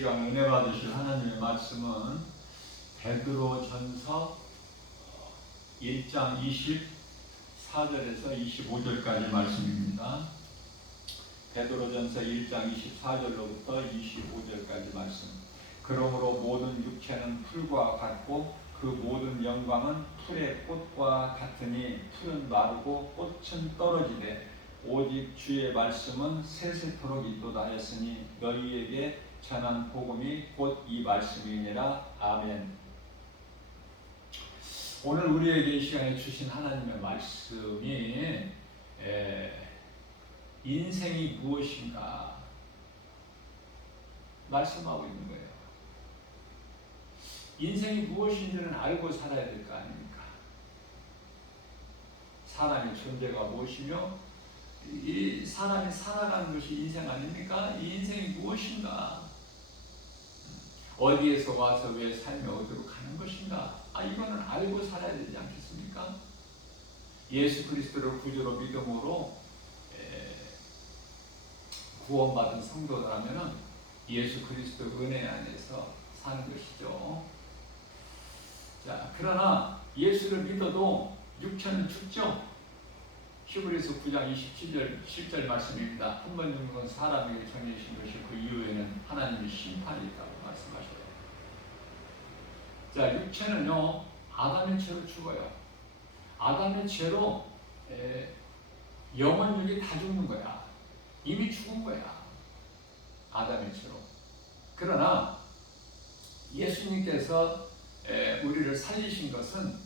시간 은혜 받으실 하나님의 말씀은 베드로전서 1장 24절에서 25절까지 말씀입니다. 베드로전서 1장 24절로부터 25절까지 말씀. 그러므로 모든 육체는 풀과 같고 그 모든 영광은 풀의 꽃과 같으니 풀은 마르고 꽃은 떨어지되 오직 주의 말씀은 세세토록 있도다 하였으니 너희에게 전한 복음이 곧 이 말씀이니라. 아멘. 오늘 우리에게 이 시간에 주신 하나님의 말씀이 인생이 무엇인가 말씀하고 있는 거예요. 인생이 무엇인지는 알고 살아야 될 거 아닙니까? 사람의 존재가 무엇이며 이 사람이 살아가는 것이 인생 아닙니까? 이 인생이 무엇인가? 어디에서 와서 왜 삶이 어디로 가는 것인가? 이거는 알고 살아야 되지 않겠습니까? 예수 그리스도를 구주로 믿음으로 구원받은 성도라면은 예수 그리스도 은혜 안에서 사는 것이죠. 자, 그러나 예수를 믿어도 육체는 죽죠. 히브리서 9장 27절 10절 말씀입니다. 한 번 죽는 건 사람에게 정해진 것이 그 이후에는 하나님의 심판이 있다고 말씀하셔요. 자, 육체는요 아담의 죄로 죽어요. 아담의 죄로 영혼육이 다 죽는 거야. 이미 죽은 거야. 아담의 죄로. 그러나 예수님께서 우리를 살리신 것은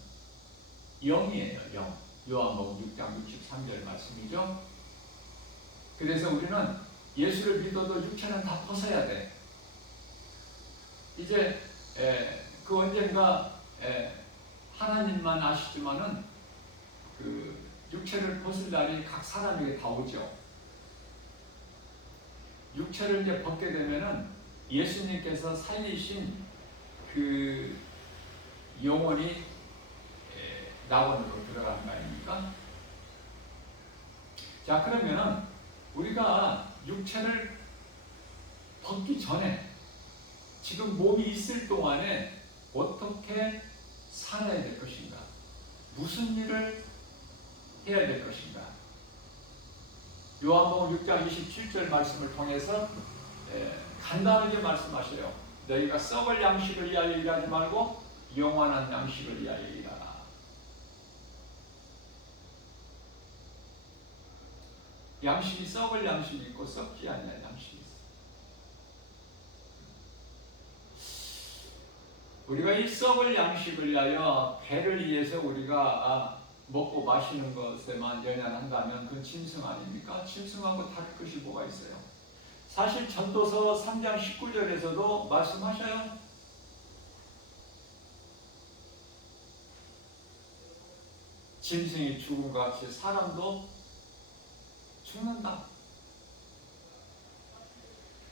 영이에요. 영. 요한복음 6장 63절 말씀이죠. 그래서 우리는 예수를 믿어도 육체는 다 벗어야 돼. 이제 그 언젠가 하나님만 아시지만은 그 육체를 벗을 날이 각 사람에게 다 오죠. 육체를 이제 벗게 되면은 예수님께서 살리신 그 영혼이 낙원으로 들어가는 거 아닙니까? 자, 그러면은 우리가 육체를 벗기 전에 지금 몸이 있을 동안에 어떻게 살아야 될 것인가? 무슨 일을 해야 될 것인가? 요한복음 6장 27절 말씀을 통해서 간단하게 말씀하셔요. 너희가 썩을 양식을 위하여 일하지 말고 영원한 양식을 위하여 일하라. 양식이 썩을 양식이 있고 썩지 않는 양식이 있어. 우리가 이 썩을 양식을 위하여 배를 위해서 우리가 먹고 마시는 것에만 연연한다면 그건 짐승 아닙니까? 짐승하고 다를 것이 뭐가 있어요? 사실 전도서 3장 19절에서도 말씀하셔요. 짐승이 죽은 것 같이 사람도 죽는다.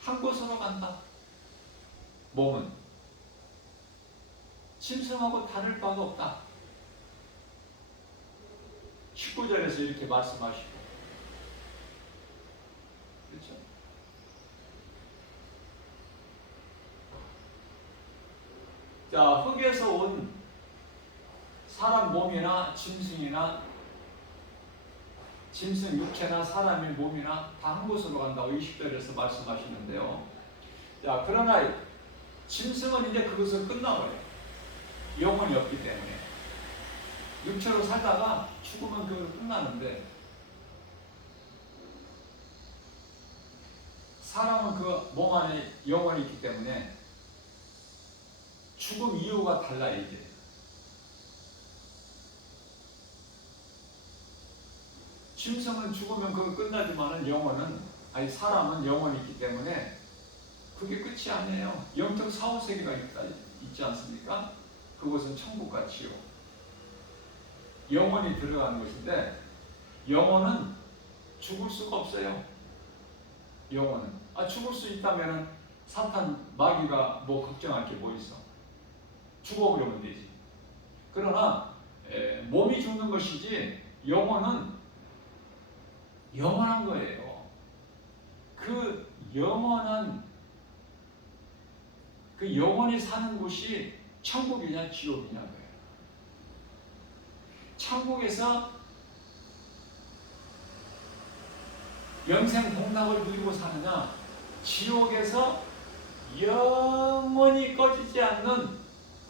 한 곳으로 간다. 몸은 짐승하고 다를 바가 없다. 19절에서 이렇게 말씀하시고, 그렇죠? 자, 흙에서 온 사람 몸이나 짐승이나 짐승 육체나 사람의 몸이나 다 한 곳으로 간다고 20절에서 말씀하시는데요. 자, 그러나 짐승은 이제 그것을 끝나버려요. 영혼이 없기 때문에. 육체로 살다가 죽으면 그걸 끝나는데, 사람은 그 몸 안에 영혼이 있기 때문에 죽음 이유가 달라요. 이제 짐승은 죽으면 그거 끝나지만은 사람은 영혼이 있기 때문에 그게 끝이 아니에요. 영적 사후세계가 있지 않습니까? 그것은 천국과 지옥. 영혼이 들어가는 것인데 영혼은 죽을 수가 없어요. 영혼은 죽을 수 있다면은 사탄 마귀가 뭐 걱정할 게 뭐 있어? 죽어버리면 되지. 그러나 몸이 죽는 것이지 영혼은 영원한 거예요. 그 영원한 그 영원히 사는 곳이 천국이냐 지옥이냐고요. 천국에서 영생 복락을 누리고 사느냐, 지옥에서 영원히 꺼지지 않는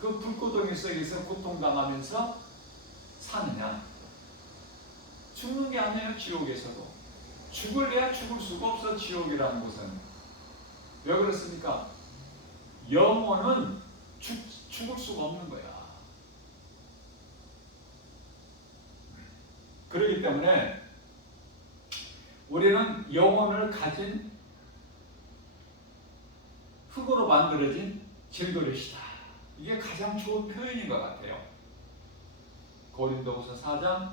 그 불구덩이 속에서 고통당하면서 사느냐. 죽는 게 아니에요. 지옥에서도 죽을래야 죽을 수가 없어. 지옥이라는 곳은 왜 그렇습니까? 영혼은 죽을 수가 없는 거야. 그렇기 때문에 우리는 영혼을 가진 흙으로 만들어진 질그릇이다. 이게 가장 좋은 표현인 것 같아요. 고린도후서 4장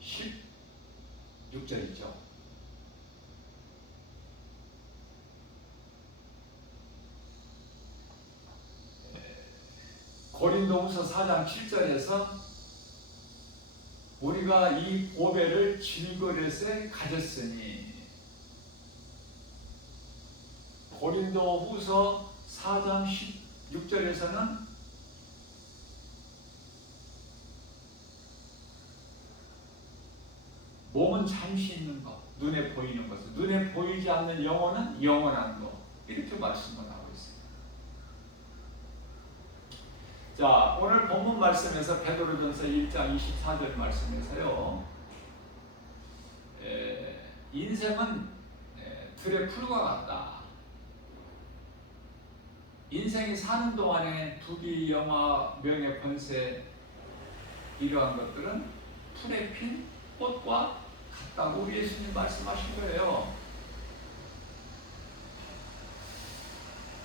16절이죠. 고린도후서 4장 7절에서 우리가 이 보배를 질그릇에 가졌으니, 고린도후서 4장 16절에서는 몸은 잠시 있는 것, 눈에 보이는 것을, 눈에 보이지 않는 영혼은 영원한 것, 이렇게 말씀을 하고 있습니다. 자, 오늘 본문 말씀에서 베드로전서 1장 24절 말씀에서요, 인생은 들의 풀과 같다. 인생이 사는 동안에 부귀, 영화, 명예, 권세, 이러한 것들은 풀에 핀 꽃과 같다고 우리 예수님 말씀하신 거예요.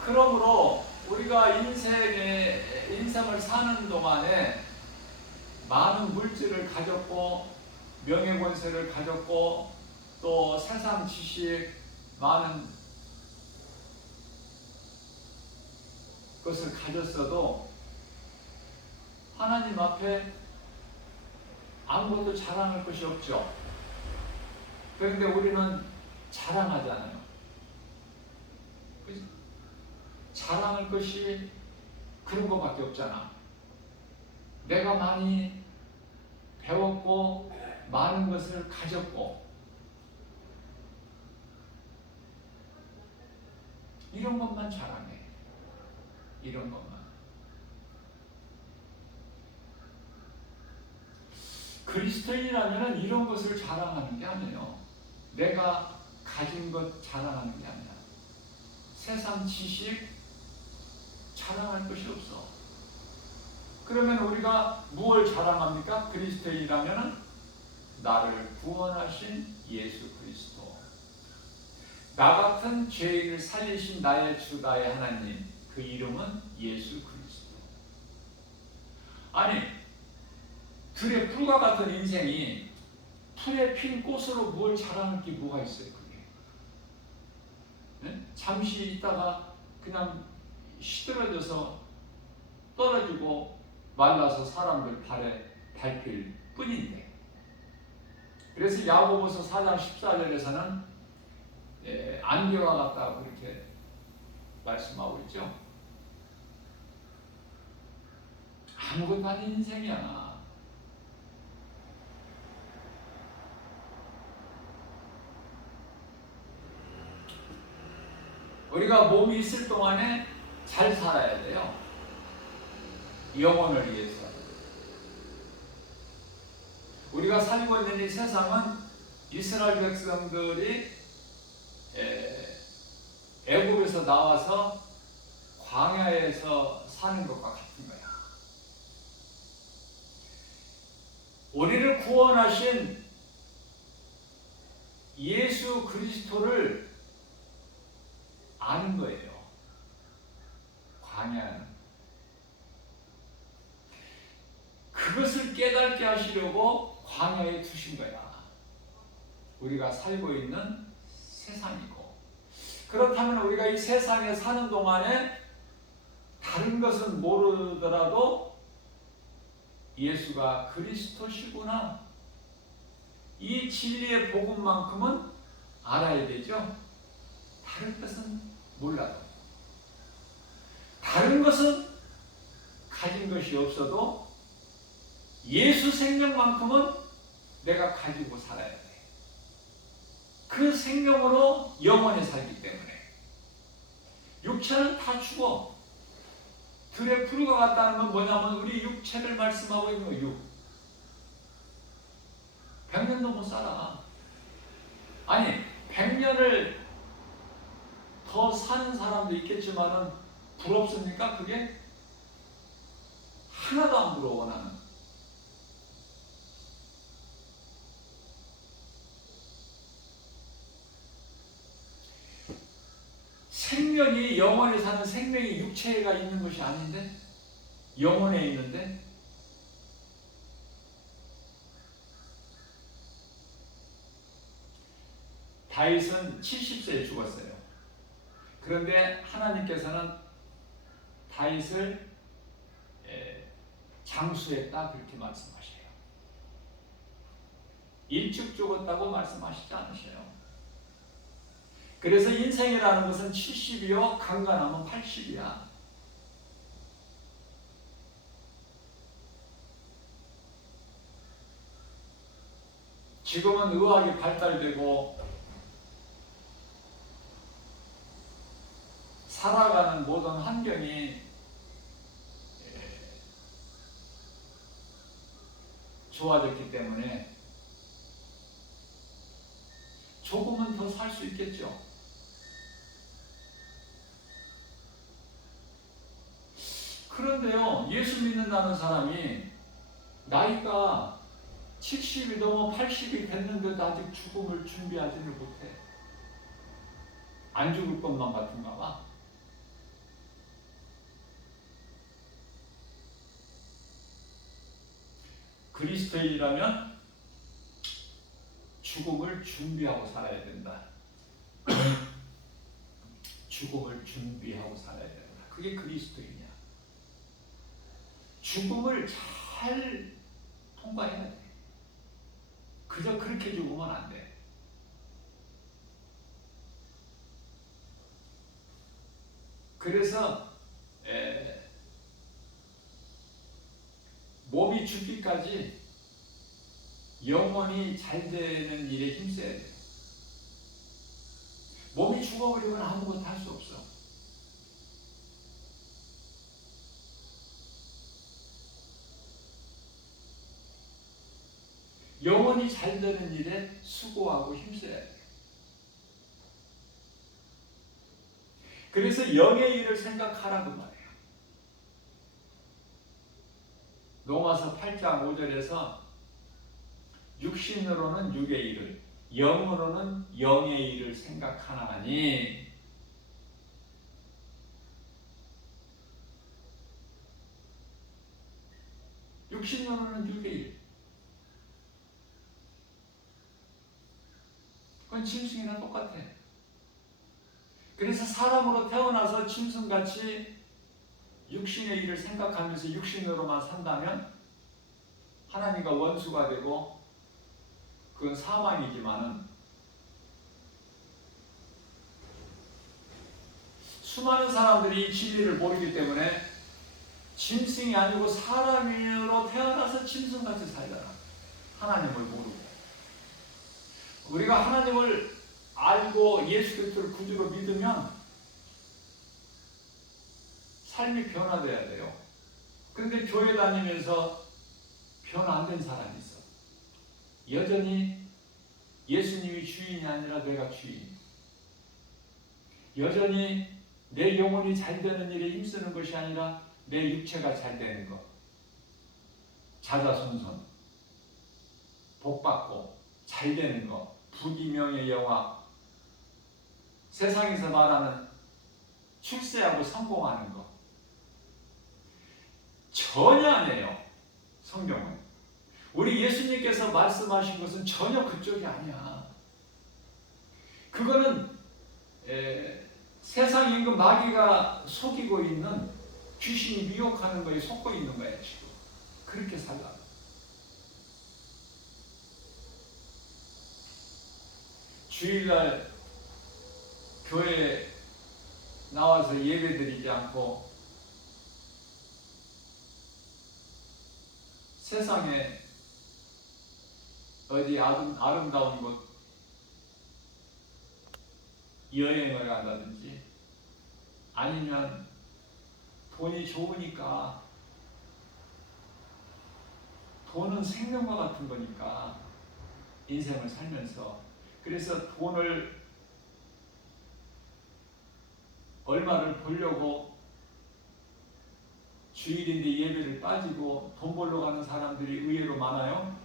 그러므로 우리가 인생을 사는 동안에 많은 물질을 가졌고, 명예, 권세를 가졌고, 또 세상 지식, 많은 것을 가졌어도 하나님 앞에 아무것도 자랑할 것이 없죠. 그런데 우리는 자랑하잖아요. 그치? 자랑할 것이 그런 것밖에 없잖아. 내가 많이 배웠고 많은 것을 가졌고, 이런 것만 자랑해. 이런 것만. 그리스도인이라면 이런 것을 자랑하는 게 아니에요. 내가 가진 것 자랑하는 게 아니야. 세상 지식 자랑할 것이 없어. 그러면 우리가 무엇을 자랑합니까? 그리스도인이라면 나를 구원하신 예수 그리스도, 나 같은 죄인을 살리신 나의 주 나의 하나님, 그 이름은 예수 그리스도. 아니, 들의 풀과 같은 인생이 풀에 핀 꽃으로 뭘 자랑할 게 뭐가 있어요? 그게 네? 잠시 있다가 그냥 시들어져서 떨어지고 말라서 사람들 발에 밟힐 뿐인데. 그래서 야고보서 4장 14절에서는 안개와 같다고 그렇게 말씀하고 있죠. 아무것도 아닌 인생이야. 우리가 몸이 있을 동안에 잘 살아야 돼요. 영혼을 위해서. 우리가 살고 있는 이 세상은 이스라엘 백성들이 애굽에서 나와서 광야에서 사는 것과 같은 거야. 우리를 구원하신 예수 그리스도를 아는 거예요. 광야는. 그것을 깨닫게 하시려고 광야에 두신 거야. 우리가 살고 있는 세상이고. 그렇다면 우리가 이 세상에 사는 동안에 다른 것은 모르더라도 예수가 그리스도시구나, 이 진리의 복음만큼은 알아야 되죠. 다른 것은 몰라도. 다른 것은 가진 것이 없어도 예수 생명만큼은 내가 가지고 살아야 돼. 그 생명으로 영원히 살기 때문에. 육체는 다 죽어. 들에 풀과 같다는 건 뭐냐면 우리 육체를 말씀하고 있는 거예요. 100년도 못 살아. 아니 100년을 더 사는 사람도 있겠지만은 부럽습니까? 그게? 하나도 안 부러워 나는. 생명이 영원히 사는 생명이 육체가 있는 것이 아닌데? 영혼에 있는데? 다윗은 70세에 죽었어요. 그런데 하나님께서는 다윗을 장수했다 그렇게 말씀하셔요. 일찍 죽었다고 말씀하시지 않으셔요. 그래서 인생이라는 것은 70이요 강간하면 80이야. 지금은 의학이 발달되고 살아가는 모든 환경이 좋아졌기 때문에 조금은 더 살 수 있겠죠. 그런데요, 예수 믿는다는 사람이 나이가 70이 넘어 80이 됐는데도 아직 죽음을 준비하지를 못해. 안 죽을 것만 같은가 봐. 그리스도인이라면 죽음을 준비하고 살아야 된다. 죽음을 준비하고 살아야 된다. 그게 그리스도인이야. 죽음을 잘 통과해야 돼. 그저 그렇게 죽으면 안 돼. 그래서 몸이 죽기까지 영원히 잘 되는 일에 힘써야 돼. 몸이 죽어버리면 아무것도 할 수 없어. 영원히 잘 되는 일에 수고하고 힘써야 돼. 그래서 영의 일을 생각하라고 말해요. 로마서 8장 5절에서 육신으로는 육의 일을, 영으로는 영의 일을 생각하나니 육신으로는 육의 일. 그건 짐승이랑 똑같아. 그래서 사람으로 태어나서 짐승같이 육신의 일을 생각하면서 육신으로만 산다면 하나님과 원수가 되고 그건 사망이지만은 수많은 사람들이 이 진리를 모르기 때문에 짐승이 아니고 사람으로 태어나서 짐승같이 살잖아. 하나님을 모르고. 우리가 하나님을 알고 예수 그리스도를 구주로 믿으면 삶이 변화돼야 돼요. 그런데 교회 다니면서 변화 안 된 사람이 있어. 여전히 예수님이 주인이 아니라 내가 주인. 여전히 내 영혼이 잘 되는 일에 힘쓰는 것이 아니라 내 육체가 잘 되는 것. 자자손손. 복받고 잘 되는 것. 부귀명예 영화. 세상에서 말하는 출세하고 성공하는 것. 전혀 아니에요. 성경은. 우리 예수님께서 말씀하신 것은 전혀 그쪽이 아니야. 그거는 세상 임금 마귀가 속이고 있는, 귀신이 미혹하는 거에 속고 있는 거야 지금. 그렇게 살라. 주일날 교회에 나와서 예배드리지 않고 세상에 어디 아름다운 곳 여행을 간다든지 아니면 돈이 좋으니까, 돈은 생명과 같은 거니까 인생을 살면서, 그래서 돈을 얼마를 벌려고 주일인데 예배를 빠지고 돈 벌러 가는 사람들이 의외로 많아요.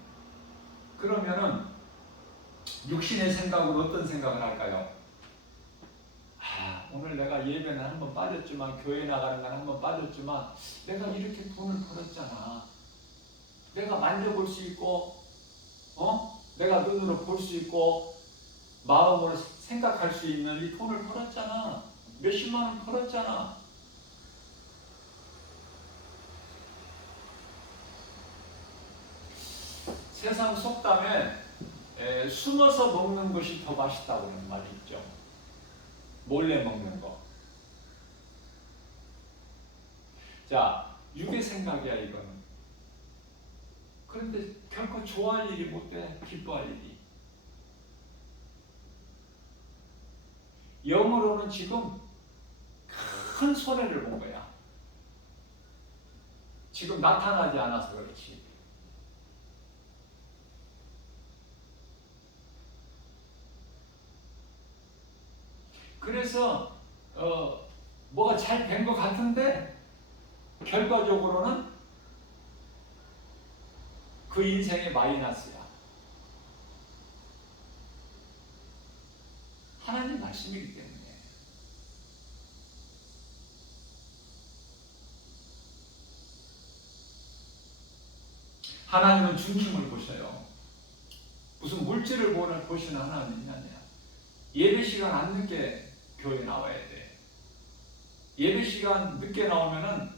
그러면은 육신의 생각으로 어떤 생각을 할까요? 오늘 내가 예배는 한번 빠졌지만, 교회 나가는 건 한번 빠졌지만, 내가 이렇게 돈을 벌었잖아. 내가 만져볼 수 있고, 내가 눈으로 볼 수 있고, 마음으로 생각할 수 있는 이 돈을 벌었잖아. 몇십만 원 벌었잖아. 세상 속담에 숨어서 먹는 것이 더 맛있다고 하는 말이 있죠. 몰래 먹는 거. 자, 육의 생각이야 이거는. 그런데 결코 좋아할 일이 못 돼. 기뻐할 일이. 영으로는 지금 큰 손해를 본 거야. 지금 나타나지 않아서 그렇지. 그래서 뭐가 잘 된 것 같은데 결과적으로는 그 인생의 마이너스야. 하나님 말씀이기 때문에. 하나님은 중심을 보셔요. 무슨 물질을 보시는 하나님이 아니야. 예배 시간 안 늦게 교회 나와야 돼. 예배 시간 늦게 나오면은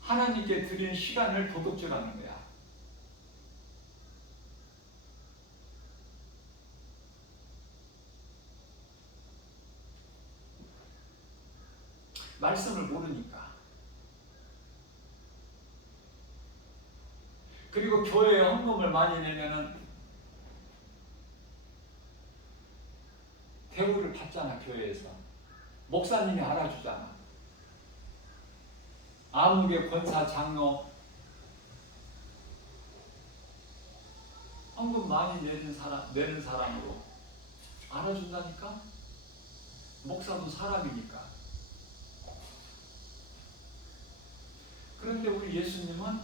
하나님께 드리는 시간을 도둑질하는 거야. 말씀을 모르니까. 그리고 교회에 헌금을 많이 내면은 대우를 받잖아. 교회에서 목사님이 알아주잖아. 아무개 권사 장로 헌금 많이 내는 사람으로 알아준다니까. 목사도 사람이니까. 그런데 우리 예수님은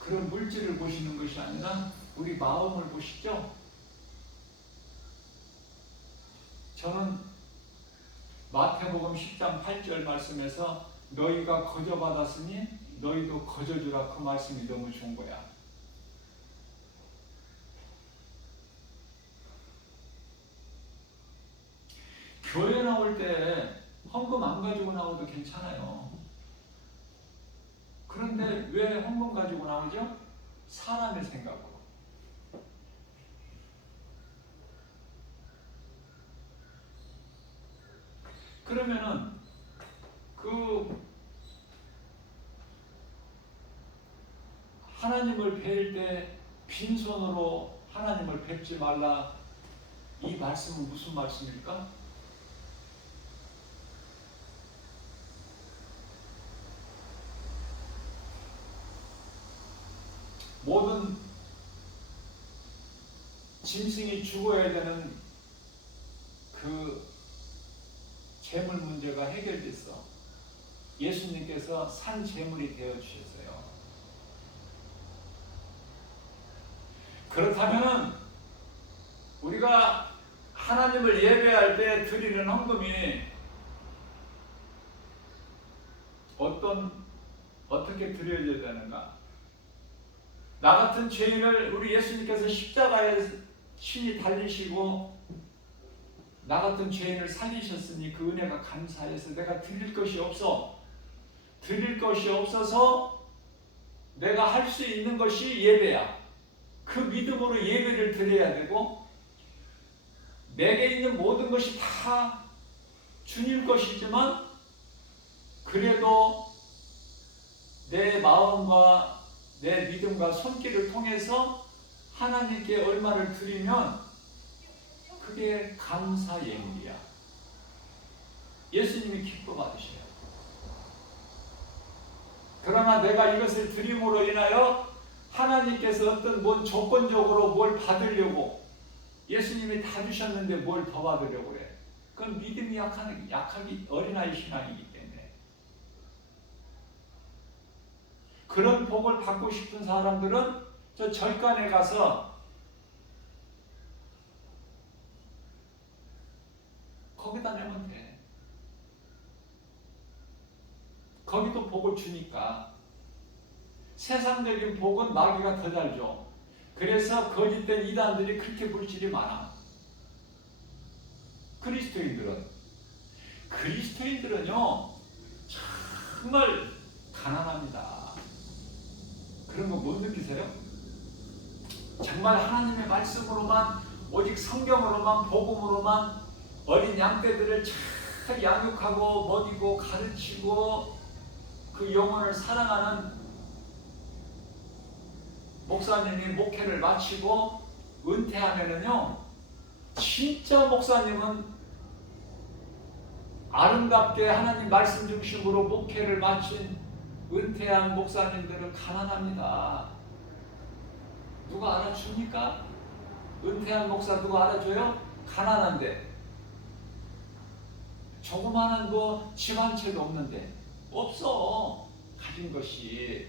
그런 물질을 보시는 것이 아니라 우리 마음을 보시죠. 저는 마태복음 10장 8절 말씀에서 너희가 거저받았으니 너희도 거저주라, 그 말씀이 너무 좋은 거야. 교회 나올 때 헌금 안 가지고 나와도 괜찮아요. 그런데 왜 헌금 가지고 나오죠? 사람의 생각으로. 그러면은 그 하나님을 뵐 때 빈손으로 하나님을 뵙지 말라, 이 말씀은 무슨 말씀일까? 모든 짐승이 죽어야 되는 그 재물 문제가 해결됐어. 예수님께서 산 재물이 되어 주셨어요. 그렇다면 우리가 하나님을 예배할 때 드리는 헌금이 어떻게 드려야 되는가? 나 같은 죄인을 우리 예수님께서 십자가에 신이 달리시고 나 같은 죄인을 살리셨으니 그 은혜가 감사해서 내가 드릴 것이 없어서 내가 할 수 있는 것이 예배야. 그 믿음으로 예배를 드려야 되고, 내게 있는 모든 것이 다 주님 것이지만 그래도 내 마음과 내 믿음과 손길을 통해서 하나님께 얼마를 드리면 그게 감사 예물이야. 예수님이 기뻐 받으셔요. 그러나 내가 이것을 드림으로 인하여 하나님께서 어떤 뭔 조건적으로 뭘 받으려고, 예수님이 다 주셨는데 뭘 더 받으려고 그래. 그건 믿음이 약하기 어린아이 신앙이기 때문에. 그런 복을 받고 싶은 사람들은 저 절간에 가서 거기다 내면 돼. 거기도 복을 주니까. 세상적인 복은 마귀가 더 잘 줘. 그래서 거짓된 이단들이 그렇게 물질이 많아. 그리스도인들은요 정말 가난합니다. 그런 거 못 느끼세요? 정말 하나님의 말씀으로만, 오직 성경으로만, 복음으로만 어린 양떼들을 잘 양육하고 먹이고 가르치고 그 영혼을 사랑하는 목사님이 목회를 마치고 은퇴하면은요, 진짜 목사님은 아름답게 하나님 말씀 중심으로 목회를 마친 은퇴한 목사님들은 가난합니다. 누가 알아줍니까? 은퇴한 목사 누가 알아줘요? 가난한데. 조그마한 뭐 집 한 채도 없는데. 없어. 가진 것이.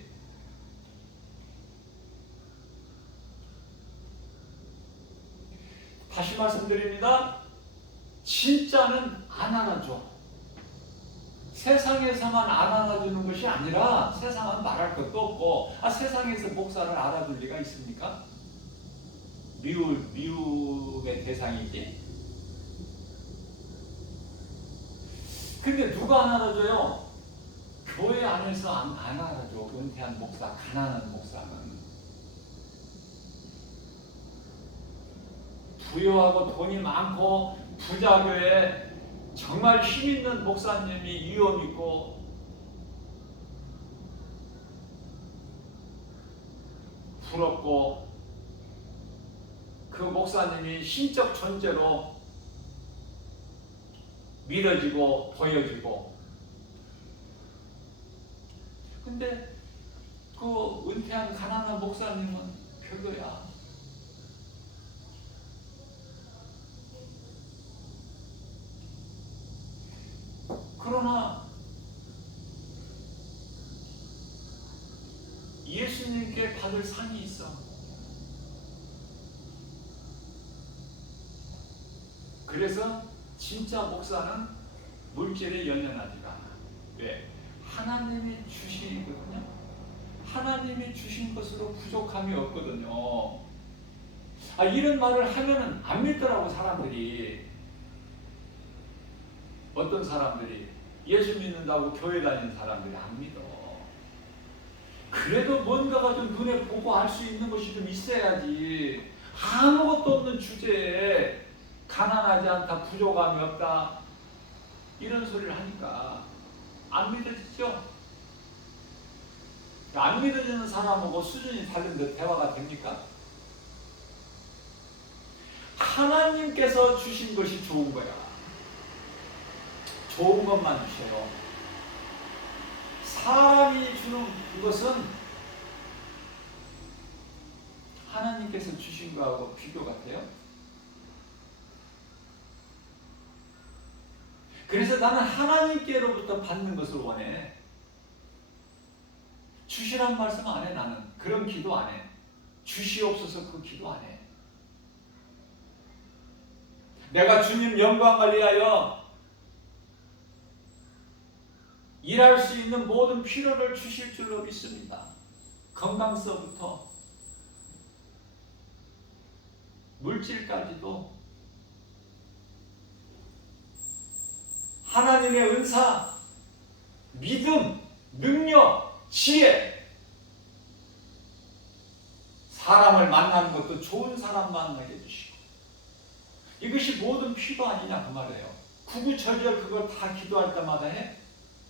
다시 말씀드립니다. 진짜는 안 알아줘. 세상에서만 안 알아주는 것이 아니라 세상은 말할 것도 없고, 세상에서 목사를 알아줄 리가 있습니까? 미움의 대상이지. 근데 누가 안 알아줘요? 교회 안에서 안 알아줘. 은퇴한 목사, 가난한 목사는. 부유하고 돈이 많고 부자교회 정말 힘있는 목사님이 위험 있고 부럽고, 그 목사님이 신적 존재로 믿어지고 보여지고. 근데 그 은퇴한 가난한 목사님은 별로야. 그러나 예수님께 받을 상이 있어. 그래서 진짜 목사는 물질에 연연하지가 않아. 왜? 하나님이 주시거든요. 하나님이 주신 것으로 부족함이 없거든요. 이런 말을 하면은 안 믿더라고, 사람들이. 어떤 사람들이 예수 믿는다고 교회 다니는 사람들이 안 믿어. 그래도 뭔가가 좀 눈에 보고 알 수 있는 것이 좀 있어야지. 아무것도 없는 주제에 가난하지 않다, 부족함이 없다, 이런 소리를 하니까 안 믿어지죠? 안 믿어지는 사람하고 수준이 다른데 대화가 됩니까? 하나님께서 주신 것이 좋은 거야. 좋은 것만 주셔요. 사람이 주는 것은 하나님께서 주신 거하고 비교가 돼요? 그래서 나는 하나님께로부터 받는 것을 원해. 주시란 말씀 안 해. 나는 그런 기도 안 해. 주시옵소서 그 기도 안 해. 내가 주님 영광을 위하여 일할 수 있는 모든 필요를 주실 줄로 믿습니다. 건강서부터 물질까지도 하나님의 은사, 믿음, 능력, 지혜, 사람을 만나는 것도 좋은 사람 만나게 해주시고, 이것이 모든 필요 아니냐 그 말이에요. 구구절절 그걸 다 기도할 때마다 해?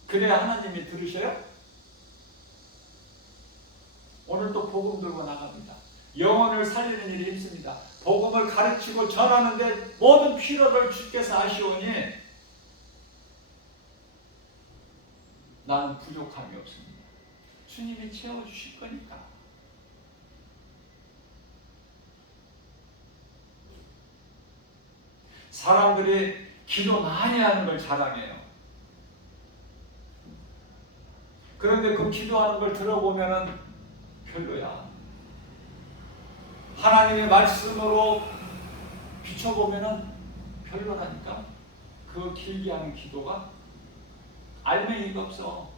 그래야 하나님이 들으셔요? 오늘 또 복음 들고 나갑니다. 영혼을 살리는 일이 있습니다. 복음을 가르치고 전하는데 모든 필요를 주께서 아시오니 나는 부족함이 없습니다. 주님이 채워주실 거니까. 사람들이 기도 많이 하는 걸 자랑해요. 그런데 그 기도하는 걸 들어보면은 별로야. 하나님의 말씀으로 비춰보면은 별로라니까. 그 길게 하는 기도가 알맹이가 없어.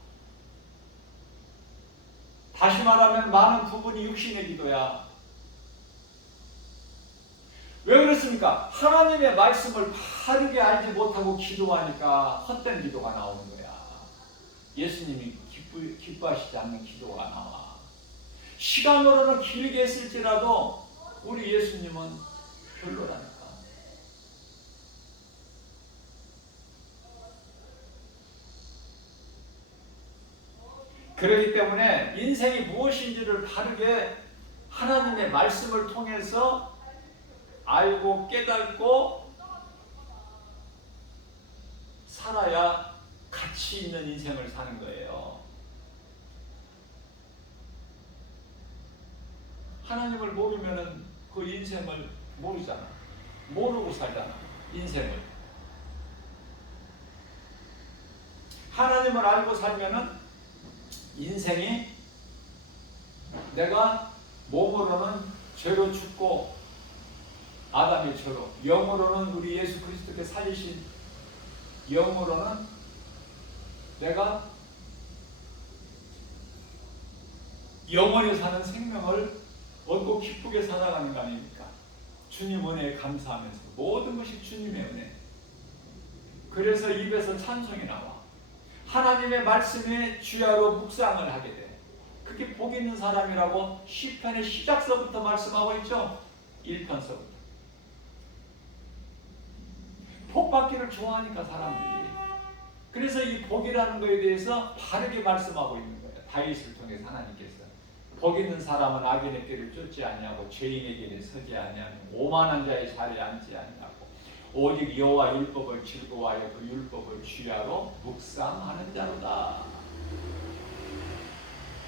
다시 말하면 많은 부분이 육신의 기도야. 왜 그렇습니까? 하나님의 말씀을 바르게 알지 못하고 기도하니까 헛된 기도가 나오는 거야. 예수님이 기뻐하시지 않는 기도가 나와. 시간으로는 길게 했을지라도 우리 예수님은 별로라니까. 그렇기 때문에 인생이 무엇인지를 바르게 하나님의 말씀을 통해서 알고 깨닫고 살아야 가치 있는 인생을 사는 거예요. 하나님을 모르면은 그 인생을 모르잖아. 모르고 살잖아. 인생을. 하나님을 알고 살면은 인생이 내가 몸으로는 죄로 죽고 아담의 죄로, 영으로는 우리 예수 그리스도께 살리신 영으로는 내가 영원히 사는 생명을 얻고 기쁘게 살아가는 거 아닙니까? 주님 은혜에 감사하면서 모든 것이 주님의 은혜. 그래서 입에서 찬송이 나와. 하나님의 말씀에 주야로 묵상을 하게 돼. 그게 복 있는 사람이라고 시편의 시작서부터 말씀하고 있죠. 1편서부터. 복 받기를 좋아하니까 사람들이. 그래서 이 복이라는 것에 대해서 바르게 말씀하고 있는 거예요. 다윗을 통해서 하나님께서 복 있는 사람은 악인의 길을 쫓지 아니하고 죄인의 길에 서지 아니하며 오만한 자의 자리에 앉지 아니하고 오직 여호와 율법을 즐거워하여 그 율법을 주야로 묵상하는 자로다.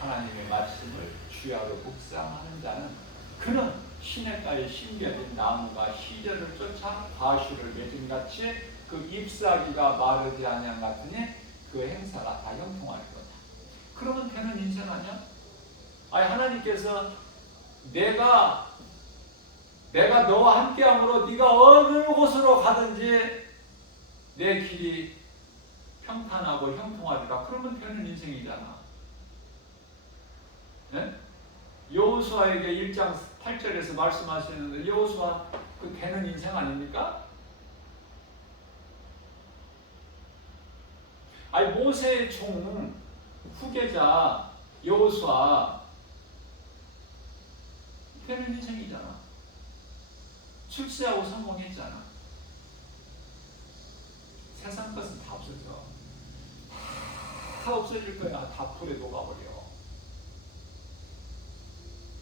하나님의 말씀을 주야로 묵상하는 자는 그는 시냇가에 심겨진 나무가 시절을 쫓아 과실을 맺은 같이 그 잎사귀가 마르지 아니한 같으니 그 행사가 다 형통할 거다. 그러면 되는 인생 아니야? 아니 하나님께서 내가 너와 함께함으로 네가 어느 곳으로 가든지 내 길이 평탄하고 형통하리라. 그러면 되는 인생이잖아. 네? 여호수아에게 1장 8절에서 말씀하시는데 여호수아 그 되는 인생 아닙니까? 아니 모세의 종 후계자 여호수아 되는 인생이잖아. 출세하고 성공했잖아. 세상 것은 다 없어져. 다 없어질 거야. 다 불에 녹아버려.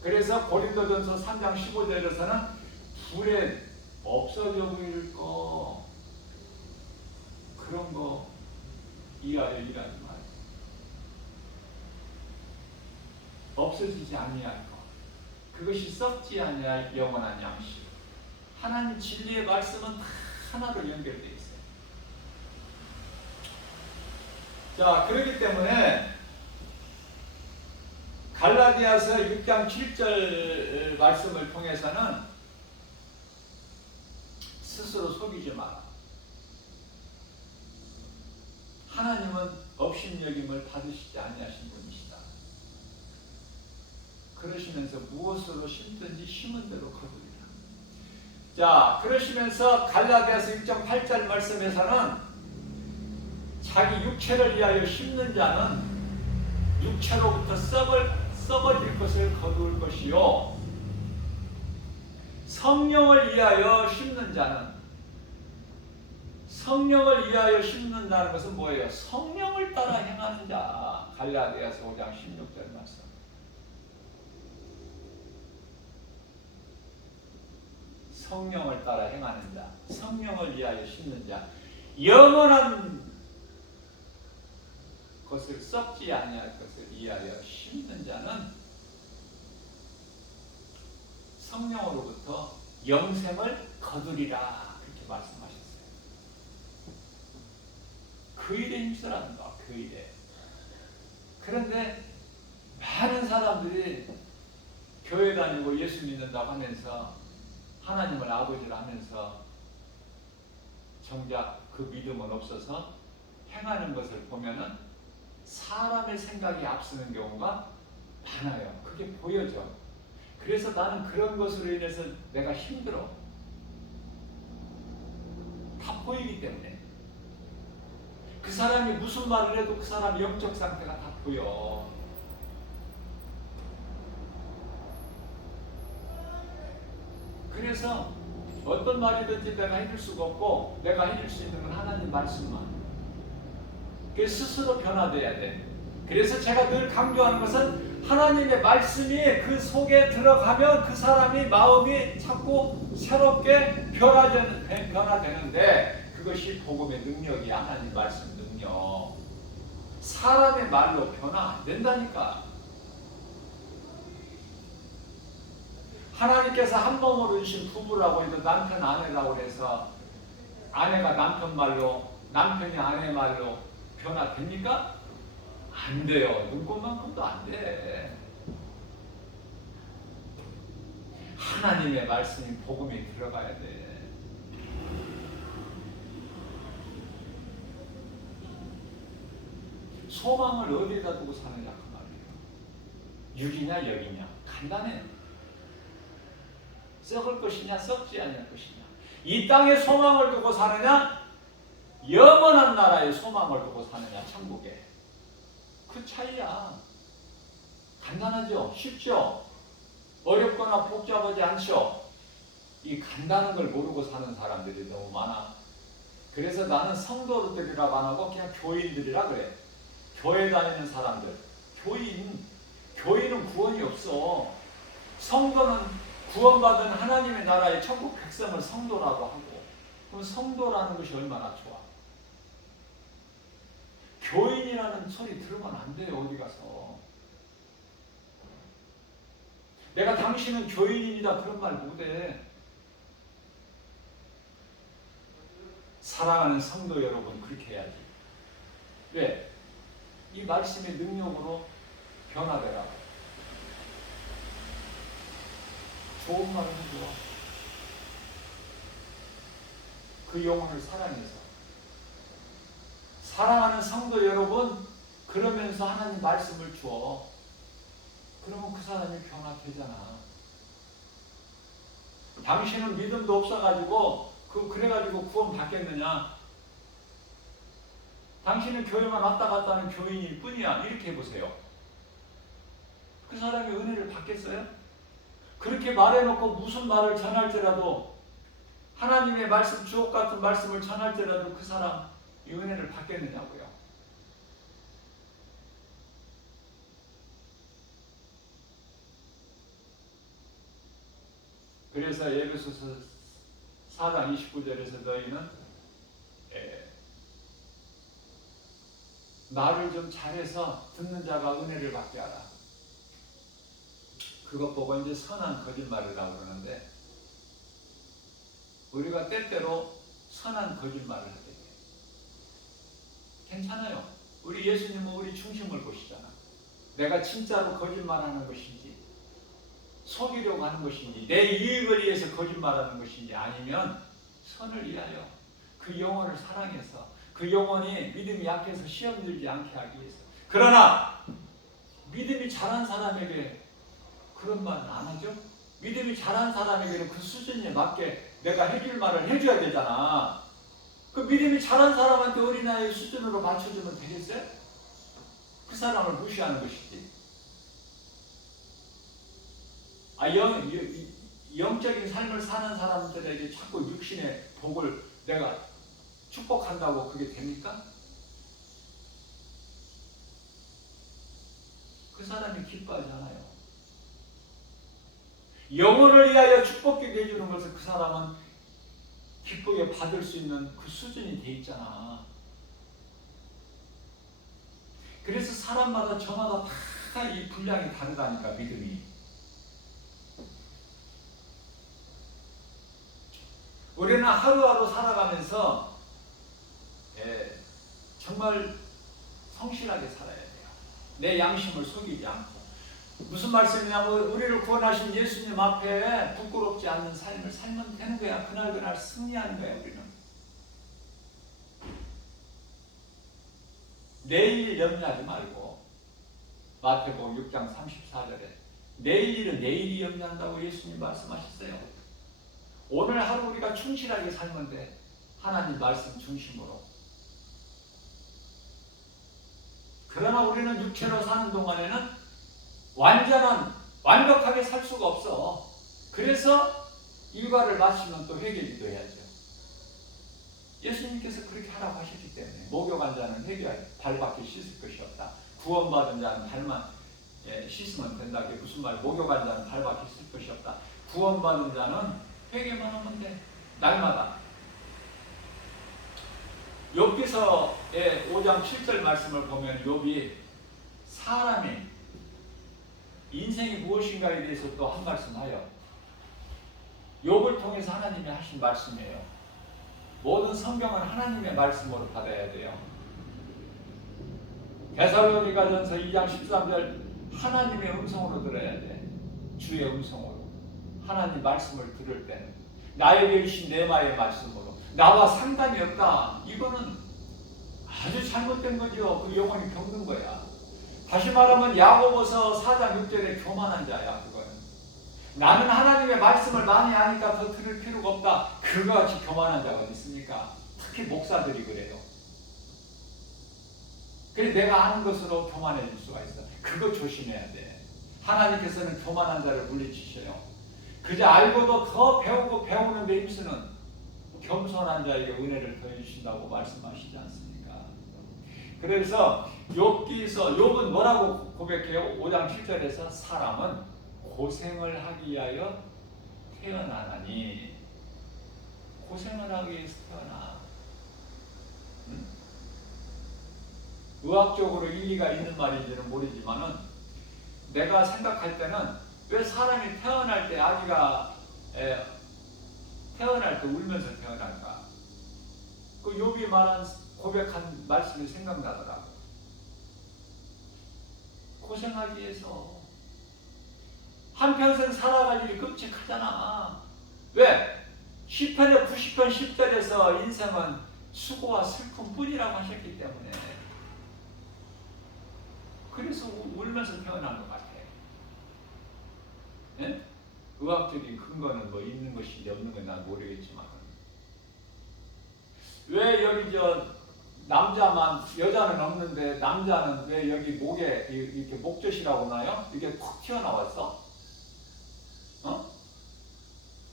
그래서 고린도전서 3장 15절에서는 불에 없어져 보일 거 그런 거 이하여 일하지 말고 없어지지 아니할 것 그것이 썩지 아니할 영원한 양식. 하나님 진리의 말씀은 다 하나로 연결되어 있어요. 자, 그렇기 때문에 갈라디아서 6장 7절 말씀을 통해서는 스스로 속이지 마라. 하나님은 업신여김을 받으시지 아니하신 분이시다. 그러시면서 무엇으로 심든지 심은 대로 거두리라. 자, 그러시면서 갈라디아서 6장 8절 말씀에서는 자기 육체를 위하여 심는 자는 육체로부터 썩어질 것을 거둘 것이요 성령을 위하여 심는 자는 성령을 위하여 심는다는 것은 뭐예요? 성령을 따라 행하는 자. 갈라디아서 5장 16절 말씀. 성령을 따라 행하는 자, 성령을 위하여 심는 자, 영원한 것을 썩지 아니할 것을 위하여 심는 자는 성령으로부터 영생을 거두리라, 그렇게 말씀하셨어요. 그 일에 힘쓰라는 거야, 그 일에. 그런데 많은 사람들이 교회 다니고 예수 믿는다고 하면서 하나님을 아버지라 하면서 정작 그 믿음은 없어서 행하는 것을 보면은 사람의 생각이 앞서는 경우가 많아요. 그게 보여져. 그래서 나는 그런 것으로 인해서 내가 힘들어. 다 보이기 때문에. 그 사람이 무슨 말을 해도 그 사람 영적 상태가 다 보여. 그래서 어떤 말이든지 내가 해줄 수가 없고, 내가 해줄 수 있는 건 하나님 말씀만. 그래서 스스로 변화돼야 돼. 그래서 제가 늘 강조하는 것은 하나님의 말씀이 그 속에 들어가면 그 사람이 마음이 자꾸 새롭게 변화되는데, 그것이 복음의 능력이야. 하나님 말씀 능력. 사람의 말로 변화 안 된다니까. 하나님께서 한 몸으로 주신 부부라고 해도 남편 아내라고 해서 아내가 남편 말로, 남편이 아내 말로 변화됩니까? 안 돼요. 눈꽃만큼도 안 돼. 하나님의 말씀이 복음이 들어가야 돼. 소망을 어디에다 두고 사느냐 그 말이에요. 육이냐 영이냐 간단해. 썩을 것이냐 썩지 않을 것이냐. 이 땅에 소망을 두고 사느냐 영원한 나라에 소망을 두고 사느냐 천국에. 그 차이야. 간단하죠? 쉽죠? 어렵거나 복잡하지 않죠? 이 간단한 걸 모르고 사는 사람들이 너무 많아. 그래서 나는 성도들이라고 안 하고 그냥 교인들이라 그래. 교회 다니는 사람들. 교인은 구원이 없어. 성도는 구원받은 하나님의 나라의 천국 백성을 성도라고 하고, 그럼 성도라는 것이 얼마나 좋아. 교인이라는 소리 들으면 안 돼요. 어디 가서. 내가 당신은 교인이다 그런 말 못해. 사랑하는 성도 여러분, 그렇게 해야지. 왜? 이 말씀의 능력으로 변화되라고. 좋은 말을 해줘. 그 영혼을 사랑해서. 사랑하는 성도 여러분, 그러면서 하나님 말씀을 줘. 그러면 그 사람이 변화되잖아. 당신은 믿음도 없어가지고 그래가지고 구원 받겠느냐? 당신은 교회만 왔다 갔다 하는 교인일 뿐이야. 이렇게 해보세요. 그 사람이 은혜를 받겠어요? 그렇게 말해놓고 무슨 말을 전할지라도, 하나님의 말씀, 주옥 같은 말씀을 전할지라도 그 사람 이 은혜를 받겠느냐고요. 그래서 에베소서 4장 29절에서 너희는 말을 좀 잘해서 듣는 자가 은혜를 받게 하라. 그것 보고 이제 선한 거짓말이라고 그러는데, 우리가 때때로 선한 거짓말을 하게 돼. 괜찮아요. 우리 예수님은 우리 중심을 보시잖아. 내가 진짜로 거짓말하는 것인지, 속이려고 하는 것인지, 내 이익을 위해서 거짓말하는 것인지, 아니면 선을 위하여 그 영혼을 사랑해서, 그 영혼이 믿음이 약해서 시험 들지 않게 하기 위해서. 그러나 믿음이 잘한 사람에게 그런 말은 안 하죠? 믿음이 잘한 사람에게는 그 수준에 맞게 내가 해줄 말을 해줘야 되잖아. 그 믿음이 잘한 사람한테 어린아이의 수준으로 맞춰주면 되겠어요? 그 사람을 무시하는 것이지. 영적인 삶을 사는 사람들에게 자꾸 육신의 복을 내가 축복한다고 그게 됩니까? 그 사람이 기뻐하잖아요. 영혼을 위하여 축복되게 해주는 것을 그 사람은 기쁘게 받을 수 있는 그 수준이 돼 있잖아. 그래서 사람마다 저마다 다 이 분량이 다르다니까, 믿음이. 우리는 하루하루 살아가면서 정말 성실하게 살아야 돼요. 내 양심을 속이지 않고. 무슨 말씀이냐면 우리를 구원하신 예수님 앞에 부끄럽지 않는 삶을 살면 되는 거야. 그날 승리하는 거야. 우리는 내일 염려하지 말고, 마태복음 6장 34절에 내일 일은 내일이 염려한다고 예수님 말씀하셨어요. 오늘 하루 우리가 충실하게 살면 돼. 하나님 말씀 중심으로. 그러나 우리는 육체로 사는 동안에는 완벽하게 살 수가 없어. 그래서 일과를 마치면 또 회개기도 해야죠. 예수님께서 그렇게 하라고 하셨기 때문에 목욕한 자는 회개하여 발밖에 씻을 것이 없다. 구원받은 자는 발만 씻으면 된다. 그게 무슨 말? 목욕한 자는 발밖에 씻을 것이 없다. 구원받은 자는 회개만 하면 돼. 날마다. 욥기서의 5장 7절 말씀을 보면 욥이 사람이 인생이 무엇인가에 대해서 또 한 말씀하여 욥을 통해서 하나님이 하신 말씀이에요. 모든 성경은 하나님의 말씀으로 받아야 돼요. 데살로니가전서 2장 13절 하나님의 음성으로 들어야 돼. 주의 음성으로. 하나님 말씀을 들을 때는 나에게 주신 네마의 말씀으로. 나와 상관이 없다. 이거는 아주 잘못된 거죠. 그 영혼이 겪는 거야. 다시 말하면 야고보서 4장 6절에 교만한 자야. 그거는 나는 하나님의 말씀을 많이 아니까 더 들을 필요가 없다. 그거 같이 교만한 자가 어디 있습니까? 특히 목사들이 그래요. 그래서 내가 아는 것으로 교만해질 수가 있어. 그거 조심해야 돼. 하나님께서는 교만한 자를 물리치셔요. 그저 알고도 더 배우고 배우는 데 힘쓰는 겸손한 자에게 은혜를 더해주신다고 말씀하시지 않습니까? 그래서 욥은 뭐라고 고백해요? 5장 7절에서 사람은 고생을 하기 위하여 태어나나니. 고생을 하기 위해서 태어나. 의학적으로 일리가 있는 말인지는 모르지만은 내가 생각할 때는 왜 사람이 태어날 때 아기가 태어날 때 울면서 태어날까? 그 욥이 말한 고백한 말씀이 생각나더라고. 고생하기 위해서 한평생 살아갈 일이 끔찍하잖아. 왜? 시편의 90편 10절에서 인생은 수고와 슬픔뿐이라고 하셨기 때문에. 그래서 울면서 태어난 것 같아. 예? 의학적인 근거는 뭐 있는 것인지 없는 건 난 모르겠지만 왜 여기 남자만, 여자는 없는데 남자는 왜 여기 목에 이렇게 목젖이라고 나요? 이게 콕 튀어나왔어?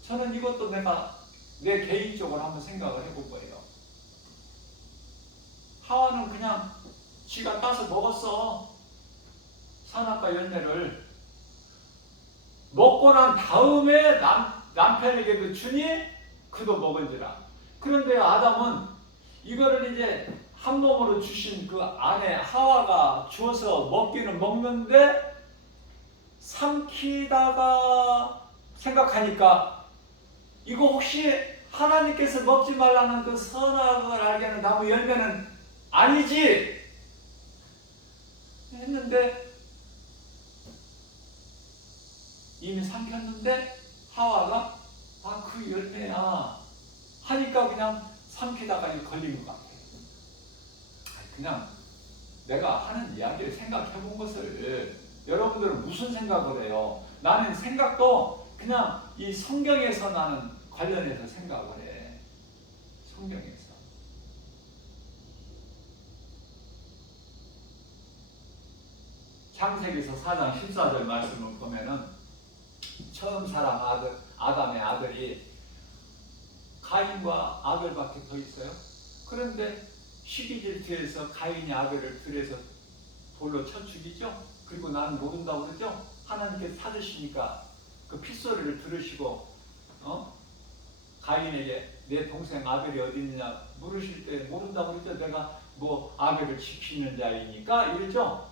저는 이것도 내가 내 개인적으로 한번 생각을 해볼 거예요. 하와는 그냥 지가 따서 먹었어. 선악과 열매를 먹고 난 다음에 남편에게도 주니 그도 먹은지라. 그런데 아담은 이거를 이제 한 몸으로 주신 그 아내 하와가 주어서 먹기는 먹는데 삼키다가 생각하니까 이거 혹시 하나님께서 먹지 말라는 그 선악을 알게 하는 나무 열매는 아니지 했는데 이미 삼켰는데 하와가 그 열매야 하니까 그냥 삼키다가 걸린 것 같아. 그냥 내가 하는 이야기를 생각해 본 것을 여러분들은 무슨 생각을 해요? 나는 생각도 그냥 이 성경에서 나는 관련해서 생각을 해. 성경에서. 창세기서 4장 14절 말씀을 보면은 처음 사람 아담의 아들이 가인과 아벨밖에 더 있어요. 그런데 시기질투에서 가인이 아벨을 들여서 돌로 쳐 죽이죠. 그리고 나는 모른다고 그러죠. 하나님께 찾으시니까 그 핏소리를 들으시고 가인에게 내 동생 아벨이 어디 있느냐 물으실 때 모른다고 그러죠. 내가 뭐 아벨을 지키는 자이니까 이러죠.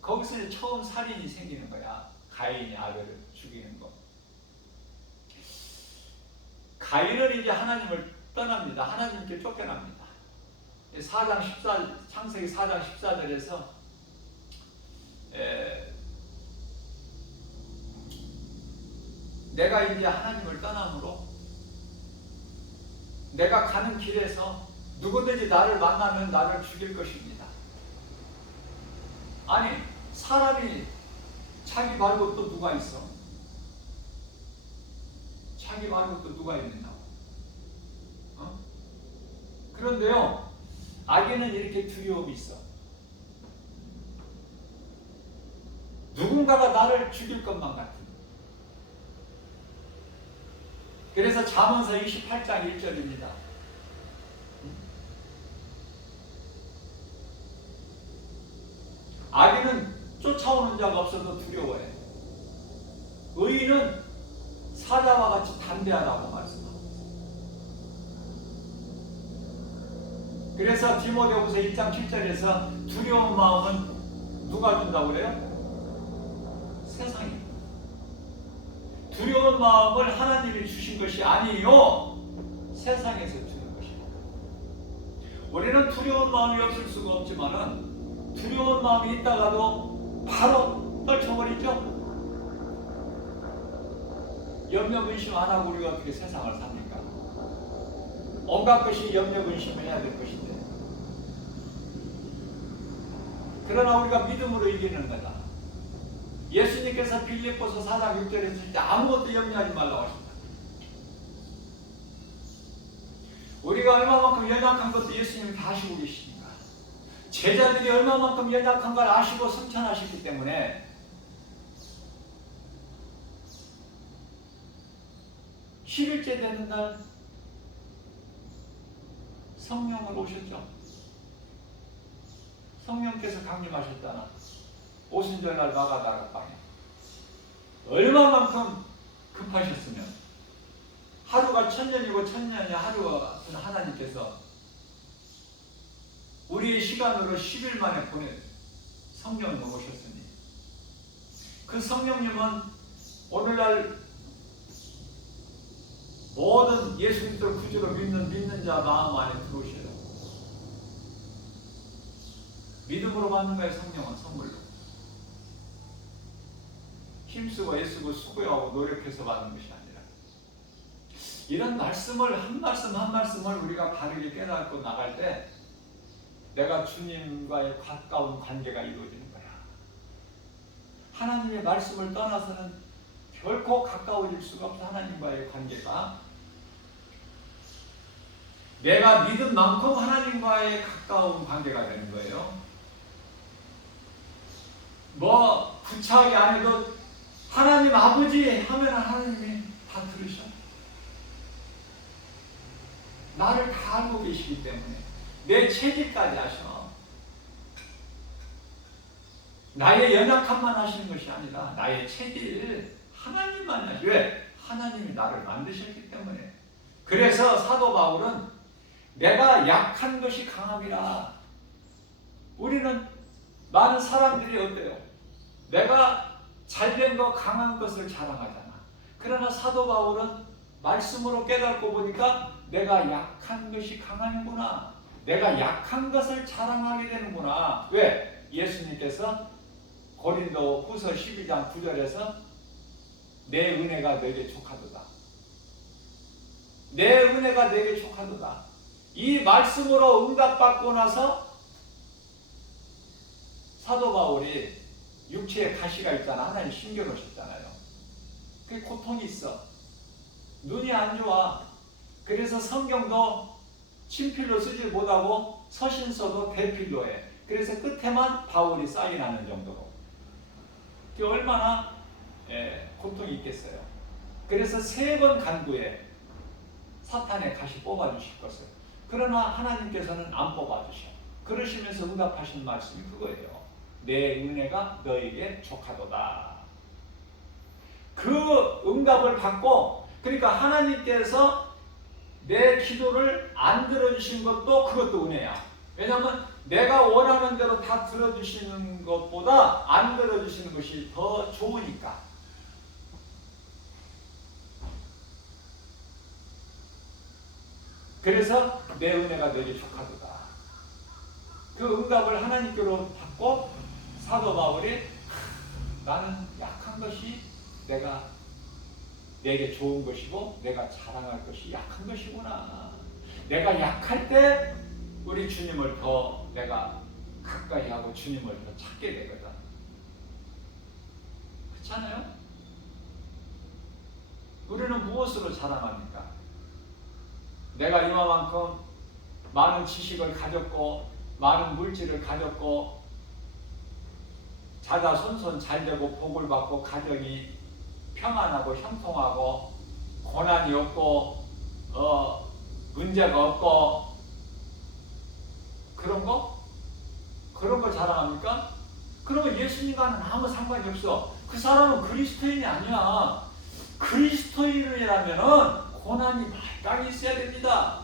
거기서 이제 처음 살인이 생기는 거야. 가인이 아벨을 죽이는 거. 가인은 이제 하나님을 떠납니다. 하나님께 쫓겨납니다. 4장 14, 창세기 4장 14절에서 내가 이제 하나님을 떠남으로 내가 가는 길에서 누구든지 나를 만나면 나를 죽일 것입니다. 아니, 사람이 자기 말고 또 누가 있어? 자기 말고 또 누가 있느냐고. 그런데요, 악에는 이렇게 두려움이 있어. 누군가가 나를 죽일 것만 같은. 그래서 잠언서 28장 1절입니다. 악인은 쫓아오는 자가 없어도 두려워해. 의인은 사자와 같이 담대하다고 말씀합니다. 그래서 디모데후서 1장 7절에서 두려운 마음은 누가 준다고 그래요? 세상이. 두려운 마음을 하나님이 주신 것이 아니요, 세상에서 주는 것입니다. 우리는 두려운 마음이 없을 수가 없지만은 두려운 마음이 있다가도 바로 떨쳐버리죠. 염려 근심 안 하고 우리가 어떻게 세상을 삽니까? 온갖 것이 염려 근심을 해야 될 것인데. 그러나 우리가 믿음으로 이기는 거다. 예수님께서 빌립보서 4장 6절에 했을 때 아무것도 염려하지 말라고 하십니다. 우리가 얼마만큼 연약한 것도 예수님이 다 아시고 계십니다. 제자들이 얼마만큼 연약한 걸 아시고 승천하셨기 때문에 10일째 되는 날 성령을 오셨죠. 성령께서 강림하셨잖아. 오순절날 마가다락방에 얼마만큼 급하셨으면 하루가 1000년이고 1000년이 하루가 하나님께서 우리의 시간으로 10일 만에 보내 성령을 오셨으니 그 성령님은 오늘날 모든 예수 그리스도를 구주로 믿는 자 마음 안에 들어오셔요. 믿음으로 받는 거예요. 성령은 선물로. 힘쓰고 애쓰고 수고하고 노력해서 받는 것이 아니라 이런 말씀을 한 말씀 한 말씀을 우리가 바르게 깨닫고 나갈 때 내가 주님과의 가까운 관계가 이루어지는 거야. 하나님의 말씀을 떠나서는 결코 가까워질 수가 없어. 하나님과의 관계가 내가 믿은 만큼 하나님과의 가까운 관계가 되는 거예요. 뭐 구차하게 안 해도 하나님 아버지 하면 하나님이 다 들으셔. 나를 다 알고 계시기 때문에 내 체질까지 아셔. 나의 연약함만 하시는 것이 아니라 나의 체질 하나님만 아셔. 왜? 하나님이 나를 만드셨기 때문에. 그래서 사도 바울은 내가 약한 것이 강함이라. 우리는 많은 사람들이 어때요? 내가 잘된 거 강한 것을 자랑하잖아. 그러나 사도 바울은 말씀으로 깨닫고 보니까 내가 약한 것이 강하구나. 내가 약한 것을 자랑하게 되는구나. 왜? 예수님께서 고린도 후서 12장 9절에서 내 은혜가 너에게 족하도다. 내 은혜가 너에게 족하도다. 이 말씀으로 응답받고 나서 사도 바울이 육체에 가시가 있잖아. 하나님 심겨놓으셨잖아요. 그게 고통이 있어. 눈이 안 좋아. 그래서 성경도 친필로 쓰지 못하고 서신서도 대필로 해. 그래서 끝에만 바울이 사인하는 정도로. 그게 얼마나 고통이 있겠어요. 그래서 3번 간구에 사탄의 가시 뽑아주실 것을. 그러나 하나님께서는 안 뽑아주셔. 그러시면서 응답하신 말씀이 그거예요. 내 은혜가 너에게 족하도다. 그 응답을 받고, 그러니까 하나님께서 내 기도를 안 들어주신 것도 그것도 은혜야. 왜냐하면 내가 원하는 대로 다 들어주시는 것보다 안 들어주시는 것이 더 좋으니까. 그래서 내 은혜가 너에게 족하도다. 그 응답을 하나님께로 받고 사도 바울이 나는 약한 것이 내게 좋은 것이고 내가 자랑할 것이 약한 것이구나. 내가 약할 때 우리 주님을 더 내가 가까이 하고 주님을 더 찾게 되거든. 그렇잖아요? 우리는 무엇으로 자랑합니까? 내가 이만큼 많은 지식을 가졌고 많은 물질을 가졌고 자자손손 잘되고 복을 받고 가정이 평안하고 형통하고 고난이 없고 문제가 없고 그런 거 자랑합니까? 그러면 예수님과는 아무 상관이 없어. 그 사람은 그리스도인이 아니야. 그리스도인이라면은 고난이 마땅히 있어야 됩니다.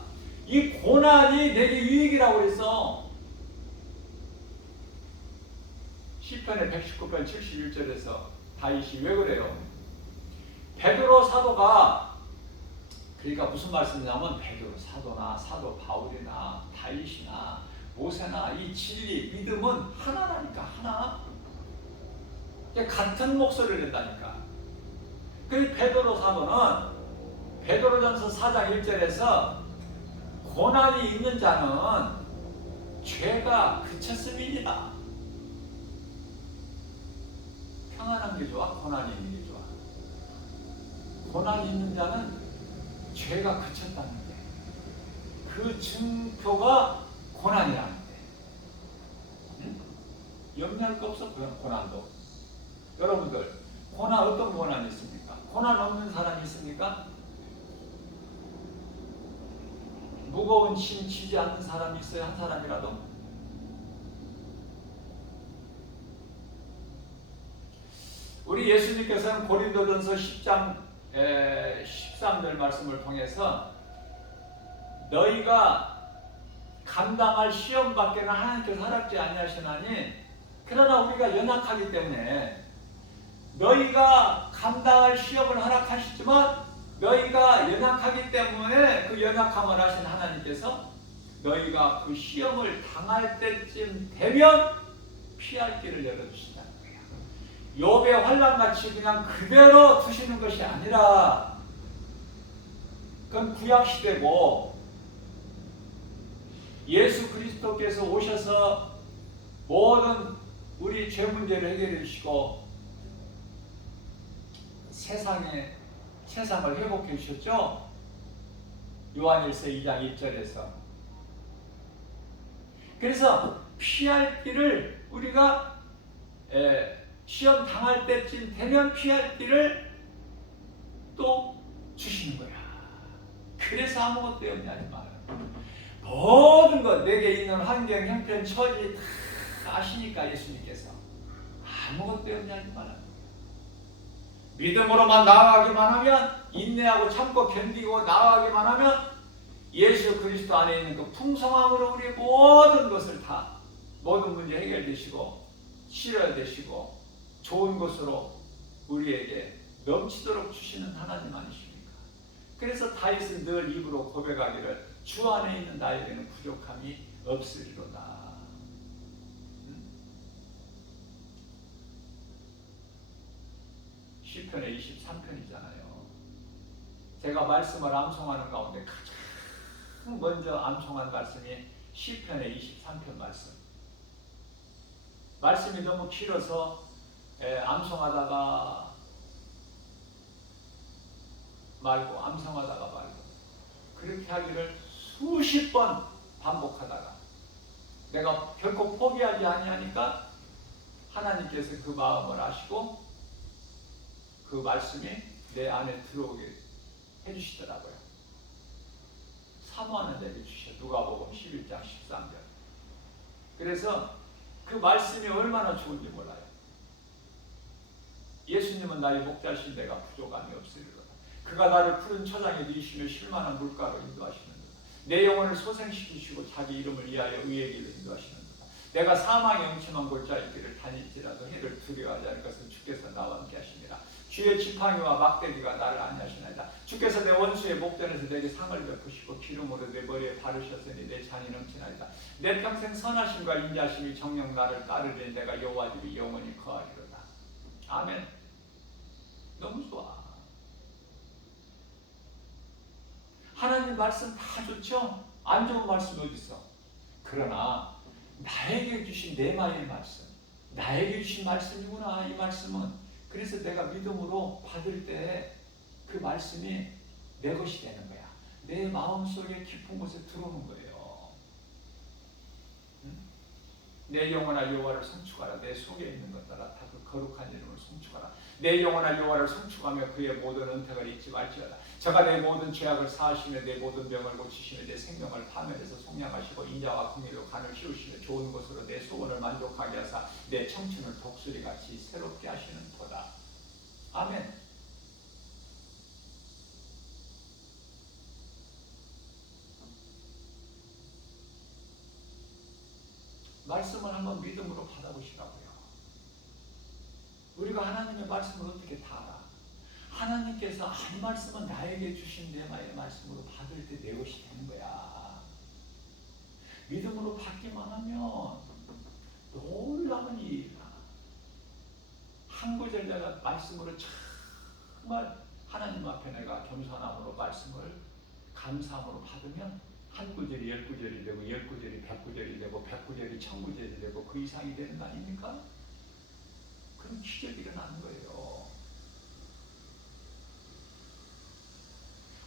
이 고난이 내게 유익이라고 그랬어. 시편의 119편 71절에서 다윗이 왜 그래요? 베드로 사도가, 그러니까 무슨 말씀이냐면 베드로 사도나 사도 바울이나 다윗이나 모세나 이 진리, 믿음은 하나라니까. 하나. 같은 목소리를 낸다니까. 그 베드로 사도는 베드로전서 4장 1절에서 고난이 있는 자는 죄가 그쳤음이니라. 평안한 게 좋아? 고난이 있는 게 좋아? 고난이 있는 자는 죄가 그쳤다는 게, 그 증표가 고난이라는 게. 응? 염려할 거 없어. 고난도. 여러분들 고난, 어떤 고난이 있습니까? 고난 없는 사람이 있습니까? 무거운 짐 지지 않는 사람이 있어요? 한 사람이라도? 우리 예수님께서는 고린도전서 10장 13절 말씀을 통해서 너희가 감당할 시험 밖에는 하나님께서 허락지 아니하시나니, 그러나 우리가 연약하기 때문에 너희가 감당할 시험을 허락하시지만 너희가 연약하기 때문에 그 연약함을 하신 하나님께서 너희가 그 시험을 당할 때쯤 되면 피할 길을 열어주신다는 거예요. 욥의 환난같이 그냥 그대로 두시는 것이 아니라, 그건 구약시대고 예수 그리스도께서 오셔서 모든 우리 죄 문제를 해결해 주시고 세상을 회복해 주셨죠? 요한일서 2장 1절에서. 그래서 피할 길을 우리가 시험 당할 때쯤 되면 피할 길을 또 주시는 거야. 그래서 아무것도 염려하지 마라. 모든 것, 내게 있는 환경, 형편, 처지 다 아시니까 예수님께서 아무것도 염려하지 마라. 믿음으로만 나아가기만 하면, 인내하고 참고 견디고 나아가기만 하면 예수 그리스도 안에 있는 그 풍성함으로 우리 모든 것을 다, 모든 문제 해결되시고 치료되시고 좋은 것으로 우리에게 넘치도록 주시는 하나님 아니십니까? 그래서 다윗은 늘 입으로 고백하기를 주 안에 있는 나에게는 부족함이 없으리로다. 시편의 23편이잖아요. 제가 말씀을 암송하는 가운데 가장 먼저 암송한 말씀이 시편의 23편 말씀. 말씀이 너무 길어서 암송하다가 말고 암송하다가 말고 그렇게 하기를 수십 번 반복하다가 내가 결코 포기하지 아니하니까 하나님께서 그 마음을 아시고 그 말씀이 내 안에 들어오게 해주시더라고요. 사모하는 자에게 주셔. 누가복음 11장 13절. 그래서 그 말씀이 얼마나 좋은지 몰라요. 예수님은 나의 목자신 내가 부족함이 없으리로다. 그가 나를 푸른 초장에 누이시며 쉴만한 물가로 인도하시는도다. 내 영혼을 소생시키시고 자기 이름을 위하여 의의 길로 인도하시는도다. 내가 사망의 음침한 골짜기 길을 다닐지라도 해를 두려워하지 않을 것은 주께서 나와 함께 하시니라. 주의 지팡이와 막대기가 나를 안위하시나이다. 주께서 내 원수의 목전에서 내게 상을 베푸시고 기름으로 내 머리에 바르셨으니 내 잔이 넘치나이다. 내 평생 선하심과 인자심이 정녕 나를 따르리니 내가 여호와 집에 영원히 거하리로다. 아멘. 너무 좋아. 하나님 말씀 다 좋죠? 안 좋은 말씀 어디 있어? 그러나 나에게 주신 내마의 말씀, 나에게 주신 말씀이구나. 이 말씀은 그래서 내가 믿음으로 받을 때 그 말씀이 내 것이 되는 거야. 내 마음속에 깊은 곳에 들어오는 거예요. 내 영혼아 여호와를 송축하라. 내 속에 있는 것들아 다 그 거룩한 이름을 송축하라. 내 영혼아 여호와를 송축하며 그의 모든 은택을 잊지 말지어다. 저가 내 모든 죄악을 사하시며 내 모든 병을 고치시며 내 생명을 파멸해서 속량하시고 인자와 긍휼로 간을 씌우시며 좋은 것으로 내 소원을 만족하게 하사 내 청춘을 독수리같이 새롭게 하시는 도다. 아멘. 말씀을 한번 믿음으로 받아보시라고요. 우리가 하나님의 말씀을 어떻게 다 알아? 하나님께서 이 말씀은 나에게 주신 내마의 말씀으로 받을 때 내 것이 되는 거야. 믿음으로 받기만 하면 놀라운 일이야. 한 구절 내가 말씀으로 정말 하나님 앞에 내가 겸손함으로 말씀을 감사함으로 받으면 한 구절이 10구절이 되고 10구절이 100구절이 되고 100구절이 1000구절이 되고 그 이상이 되는 거 아닙니까? 그럼 기적이 일어나는 거예요.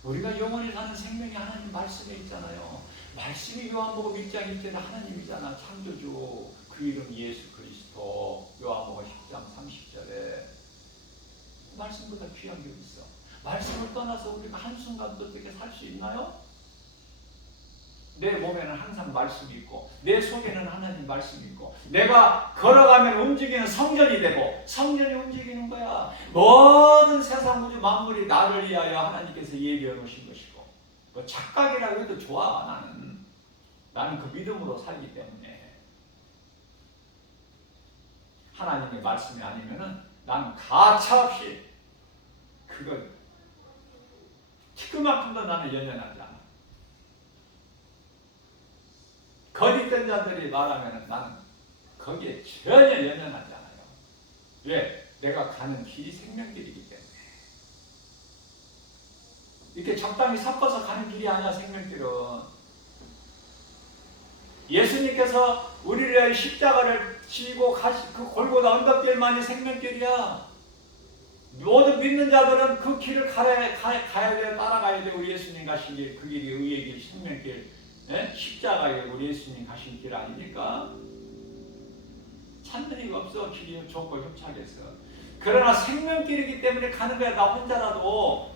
우리가 영원히 사는 생명이 하나님 말씀에 있잖아요. 말씀이 요한복음 1장 1절에 하나님이잖아. 창조주. 그 이름 예수 그리스도. 요한복음 10장 30절에 말씀보다 귀한 게 있어. 말씀을 떠나서 우리가 한순간도 어떻게 살 수 있나요? 내 몸에는 항상 말씀이 있고 내 속에는 하나님 말씀이 있고 내가 걸어가면 움직이는 성전이 되고 성전이 움직이는 거야. 모든 세상 우주 만물이 나를 위하여 하나님께서 예비해 놓으신 것이고 뭐 착각이라고 해도 좋아. 나는 그 믿음으로 살기 때문에 하나님의 말씀이 아니면은 나는 가차없이 그걸 티끌만큼도 나는 연연하지 않아. 거짓된 자들이 말하면 나는 거기에 전혀 연연하지 않아요. 왜? 내가 가는 길이 생명길이기 때문에. 이렇게 적당히 섞어서 가는 길이 아니야. 생명길은 예수님께서 우리를 위하여 십자가를 지고 그 골고다 언덕길만이 생명길이야. 모든 믿는 자들은 그 길을 가야 돼요. 따라가야 돼요. 우리 예수님 가신 길, 그 길이 의의 길, 생명길. 네? 십자가에 우리 예수님 가신 길 아닙니까? 찾는 이가 없어. 길이 좁고 협착해서. 그러나 생명길이기 때문에 가는 거야. 나 혼자라도.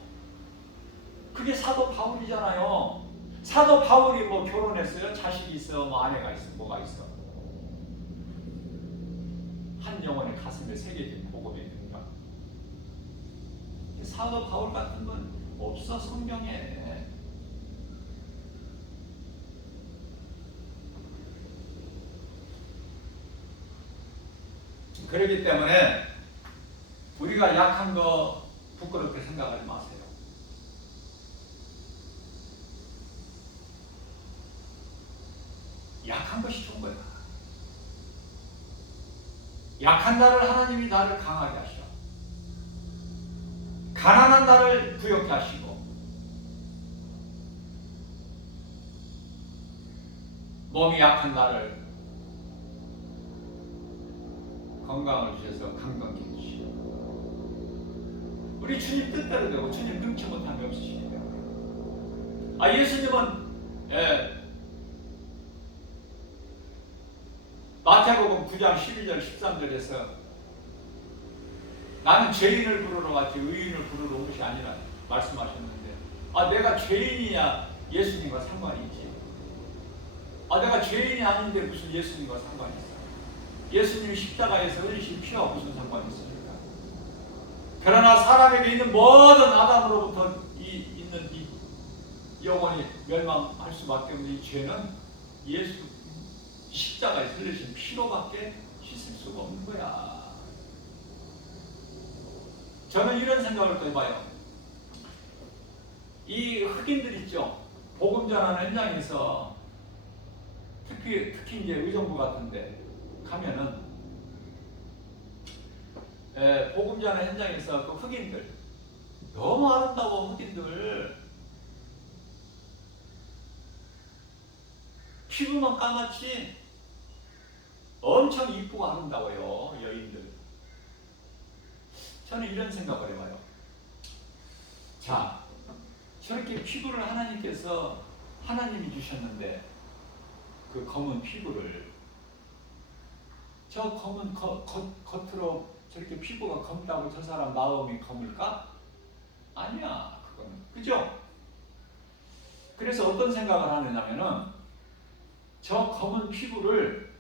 그게 사도 바울이잖아요. 사도 바울이 뭐 결혼했어요? 자식이 있어? 뭐 아내가 있어? 뭐가 있어? 한 영혼의 가슴에 새겨진 복음의 능력. 사도 바울 같은 건 없어. 성경에. 그렇기 때문에 우리가 약한 거 부끄럽게 생각하지 마세요. 약한 것이 좋은 거야. 약한 나를 하나님이 나를 강하게 하셔. 가난한 나를 부욕케 하시고 몸이 약한 나를 건강을 주셔서 강건케 해주시고 우리 주님 뜻대로 되고 주님 능치 못함이 없으시기 때문에 예수님은 마태복음 9장 12절 13절에서 나는 죄인을 부르러 왔지 의인을 부르러 온 것이 아니라 말씀하셨는데 내가 죄인이야 예수님과 상관이 있지. 내가 죄인이 아닌데 무슨 예수님과 상관이 있어. 예수님이 십자가에서 흘리신 피와 무슨 상관이 있습니까? 그러나 사람에게 있는 모든 아담으로부터 있는 이 영혼이 멸망할 수밖에 없는 이 죄는 예수 십자가에 흘리신 피로밖에 씻을 수가 없는 거야. 저는 이런 생각을 또 해봐요. 이 흑인들 있죠. 복음 전하는 현장에서 특히 이제 의정부 같은데 가면은 복음 전하는 현장에서 그 흑인들 너무 아름다워. 흑인들 피부만 까맣지 엄청 이쁘고 아름다워요. 여인들. 저는 이런 생각을 해봐요. 자, 저렇게 피부를 하나님께서 하나님이 주셨는데 그 검은 피부를 저 검은 겉으로 저렇게 피부가 검다고 저 사람 마음이 검을까? 아니야. 그거는. 그죠? 그래서 어떤 생각을 하느냐면은 저 검은 피부를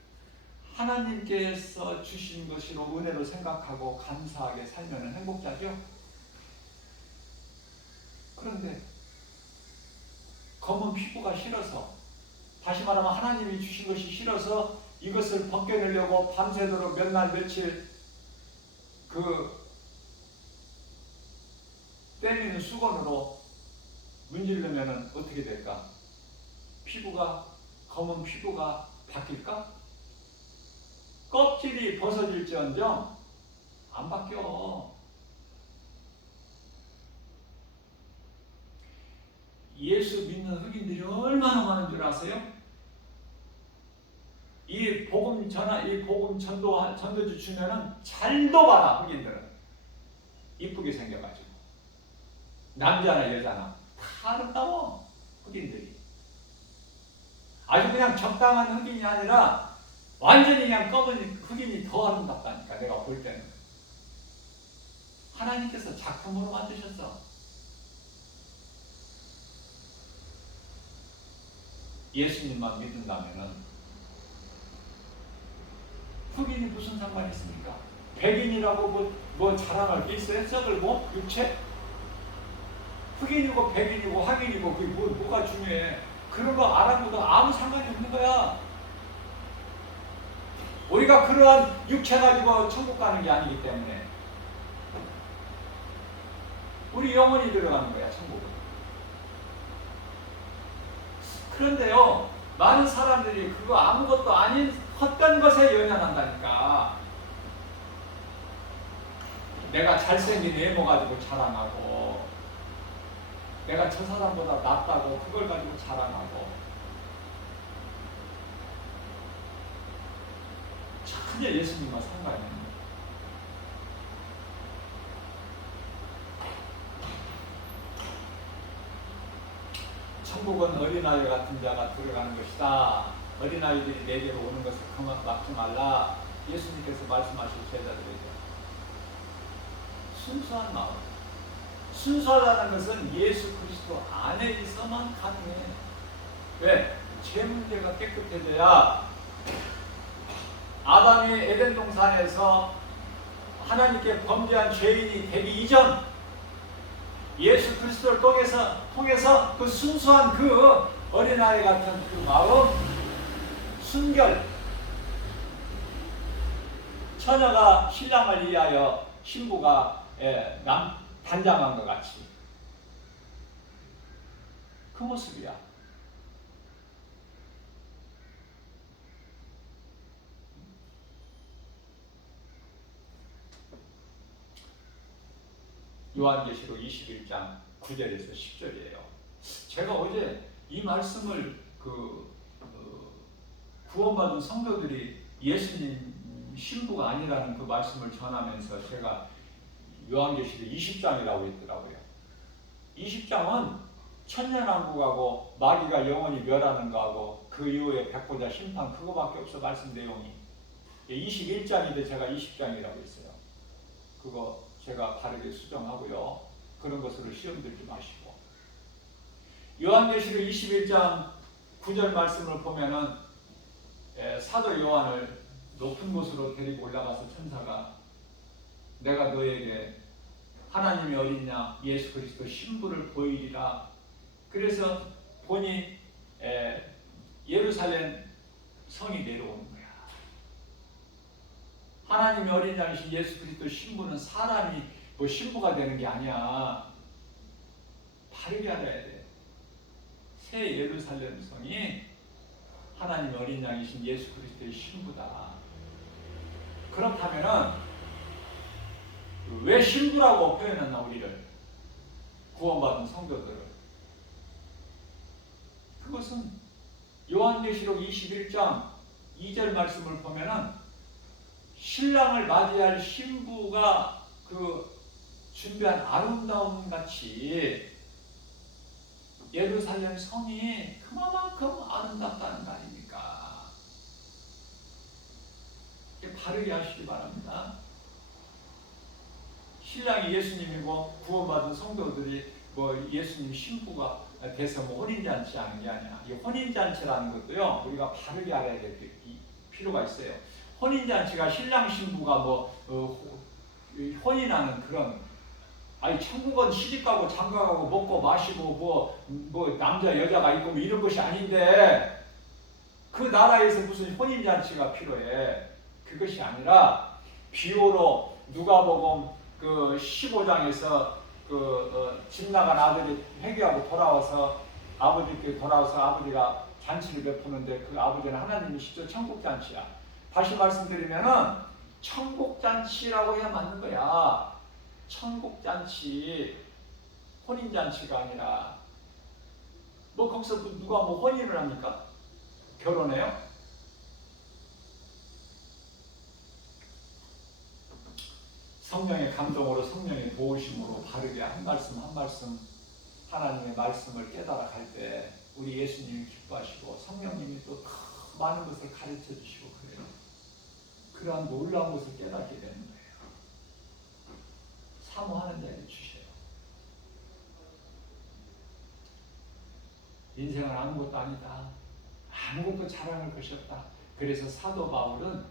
하나님께서 주신 것으로 은혜로 생각하고 감사하게 살면 행복자죠? 그런데 검은 피부가 싫어서, 다시 말하면 하나님이 주신 것이 싫어서 이것을 벗겨내려고 밤새도록 몇 날 며칠 때리는 수건으로 문지르면 어떻게 될까? 검은 피부가 바뀔까? 껍질이 벗어질지언정 안 바뀌어. 예수 믿는 흑인들이 얼마나 많은 줄 아세요? 이 복음 전도주 주면은 잘도 받아. 흑인들은 이쁘게 생겨가지고 남자나 여자나 다 아름다워. 흑인들이 아주 그냥 적당한 흑인이 아니라 완전히 그냥 검은 흑인이 더 아름답다니까. 내가 볼 때는 하나님께서 작품으로 만드셨어. 예수님만 믿는다면은 흑인이 무슨 상관이 있습니까? 백인이라고 뭐 자랑할 게 있어요? 썩을 뭐? 육체? 흑인이고 백인이고 확인이고 그게 뭐가 중요해? 그런 거 알아보도 아무 상관이 없는 거야. 우리가 그러한 육체 가지고 천국 가는 게 아니기 때문에 우리 영혼이 들어가는 거야, 천국은. 그런데요, 많은 사람들이 그거 아무것도 아닌 헛된 것에 연연한다니까. 내가 잘생긴 외모 가지고 자랑하고, 내가 저 사람보다 낫다고 그걸 가지고 자랑하고. 전혀 예수님과 상관이 없는 거예요. 천국은 어린아이 같은 자가 들어가는 것이다. 어린아이들이 내게로 오는 것을 막지 말라. 예수님께서 말씀하실 제자들에게. 순수한 마음. 순수하다는 것은 예수 그리스도 안에 있어만 가능해. 왜? 죄 문제가 깨끗해져야 아담이 에덴 동산에서 하나님께 범죄한 죄인이 되기 이전 예수 그리스도를 통해서 그 순수한 그 어린아이 같은 그 마음, 순결, 처녀가 신랑을 위하여 신부가 단장한 것 같이 그 모습이야. 요한계시록 21장 9절에서 10절이에요. 제가 어제 이 말씀을 구원받은 성도들이 예수님 신부가 아니라는 그 말씀을 전하면서 제가 요한계시록 20장이라고 있더라고요. 20장은 천년왕국하고 마귀가 영원히 멸하는 거하고 그 이후에 백보자 심판 그거밖에 없어. 말씀 내용이 21장인데 제가 20장이라고 했어요. 그거 제가 바르게 수정하고요. 그런 것으로 시험 들지 마시고. 요한계시록 21장 9절 말씀을 보면은 사도 요한을 높은 곳으로 데리고 올라가서 천사가 내가 너에게 하나님의 어린 양 예수 그리스도 신부를 보이리라. 그래서 보니 예루살렘 성이 내려오는 거야. 하나님의 어린 양이신 예수 그리스도 신부는 사람이 뭐 신부가 되는 게 아니야. 바르게 알아야 돼. 새 예루살렘 성이 하나님의 어린 양이신 예수 그리스도의 신부다. 그렇다면은 왜 신부라고 표현했나 우리를? 구원받은 성도들을. 그것은 요한계시록 21장 2절 말씀을 보면은 신랑을 맞이할 신부가 그 준비한 아름다움 같이 예루살렘 성이 그만큼 아름답다는 거 아닙니까? 바르게 하시기 바랍니다. 신랑이 예수님이고 구원받은 성도들이 뭐 예수님 신부가 돼서 뭐 혼인잔치 하는 게 아니야. 이 혼인잔치라는 것도요 우리가 바르게 알아야 될 필요가 있어요. 혼인잔치가 신랑 신부가 혼인하는 그런, 아니 천국은 시집가고 장가가고 먹고 마시고 뭐 남자 여자가 있고 뭐 이런 것이 아닌데 그 나라에서 무슨 혼인잔치가 필요해. 그것이 아니라 비유로 누가복음 그 15장에서 집 나간 아들이 회개하고 돌아와서 아버지께 돌아와서 아버지가 잔치를 베푸는데 그 아버지는 하나님이시죠. 천국잔치야. 다시 말씀드리면은 천국잔치라고 해야 맞는 거야. 천국잔치, 혼인잔치가 아니라. 뭐 거기서 누가 뭐 혼인을 합니까? 결혼해요? 성령의 감동으로 성령의 도우심으로 바르게 한 말씀 한 말씀 하나님의 말씀을 깨달아 갈 때 우리 예수님이 기뻐하시고 성령님이 또 많은 것을 가르쳐 주시고 그래요. 그러한 놀라운 것을 깨닫게 되는 거예요. 사모하는 자에게 주셔요. 인생은 아무것도 아니다. 아무것도 자랑할 것이 없다. 그래서 사도 바울은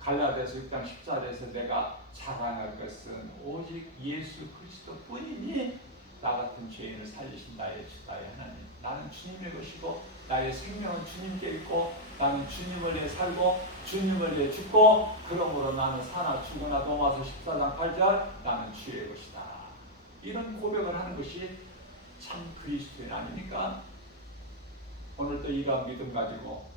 갈라디아서 6장 14절에서 내가 자랑할 것은 오직 예수 그리스도 뿐이니 나 같은 죄인을 살리신 나의 주 나의 하나님. 나는 주님의 것이고 나의 생명은 주님께 있고 나는 주님을 위해 살고 주님을 위해 죽고 그러므로 나는 사나 죽으나 로마서 14장 8절 나는 주의 것이다. 이런 고백을 하는 것이 참 그리스도인 아닙니까? 오늘도 이러한 믿음 가지고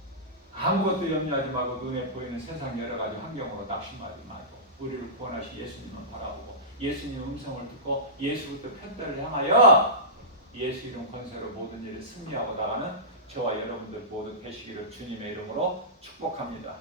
아무것도 염려하지 말고 눈에 보이는 세상 여러 가지 환경으로 낙심하지 말고 우리를 구원하신 예수님을 바라보고 예수님 음성을 듣고 예수부터 편들을 향하여 예수 이름 권세로 모든 일을 승리하고 나가는 저와 여러분들 모두 되시기를 주님의 이름으로 축복합니다.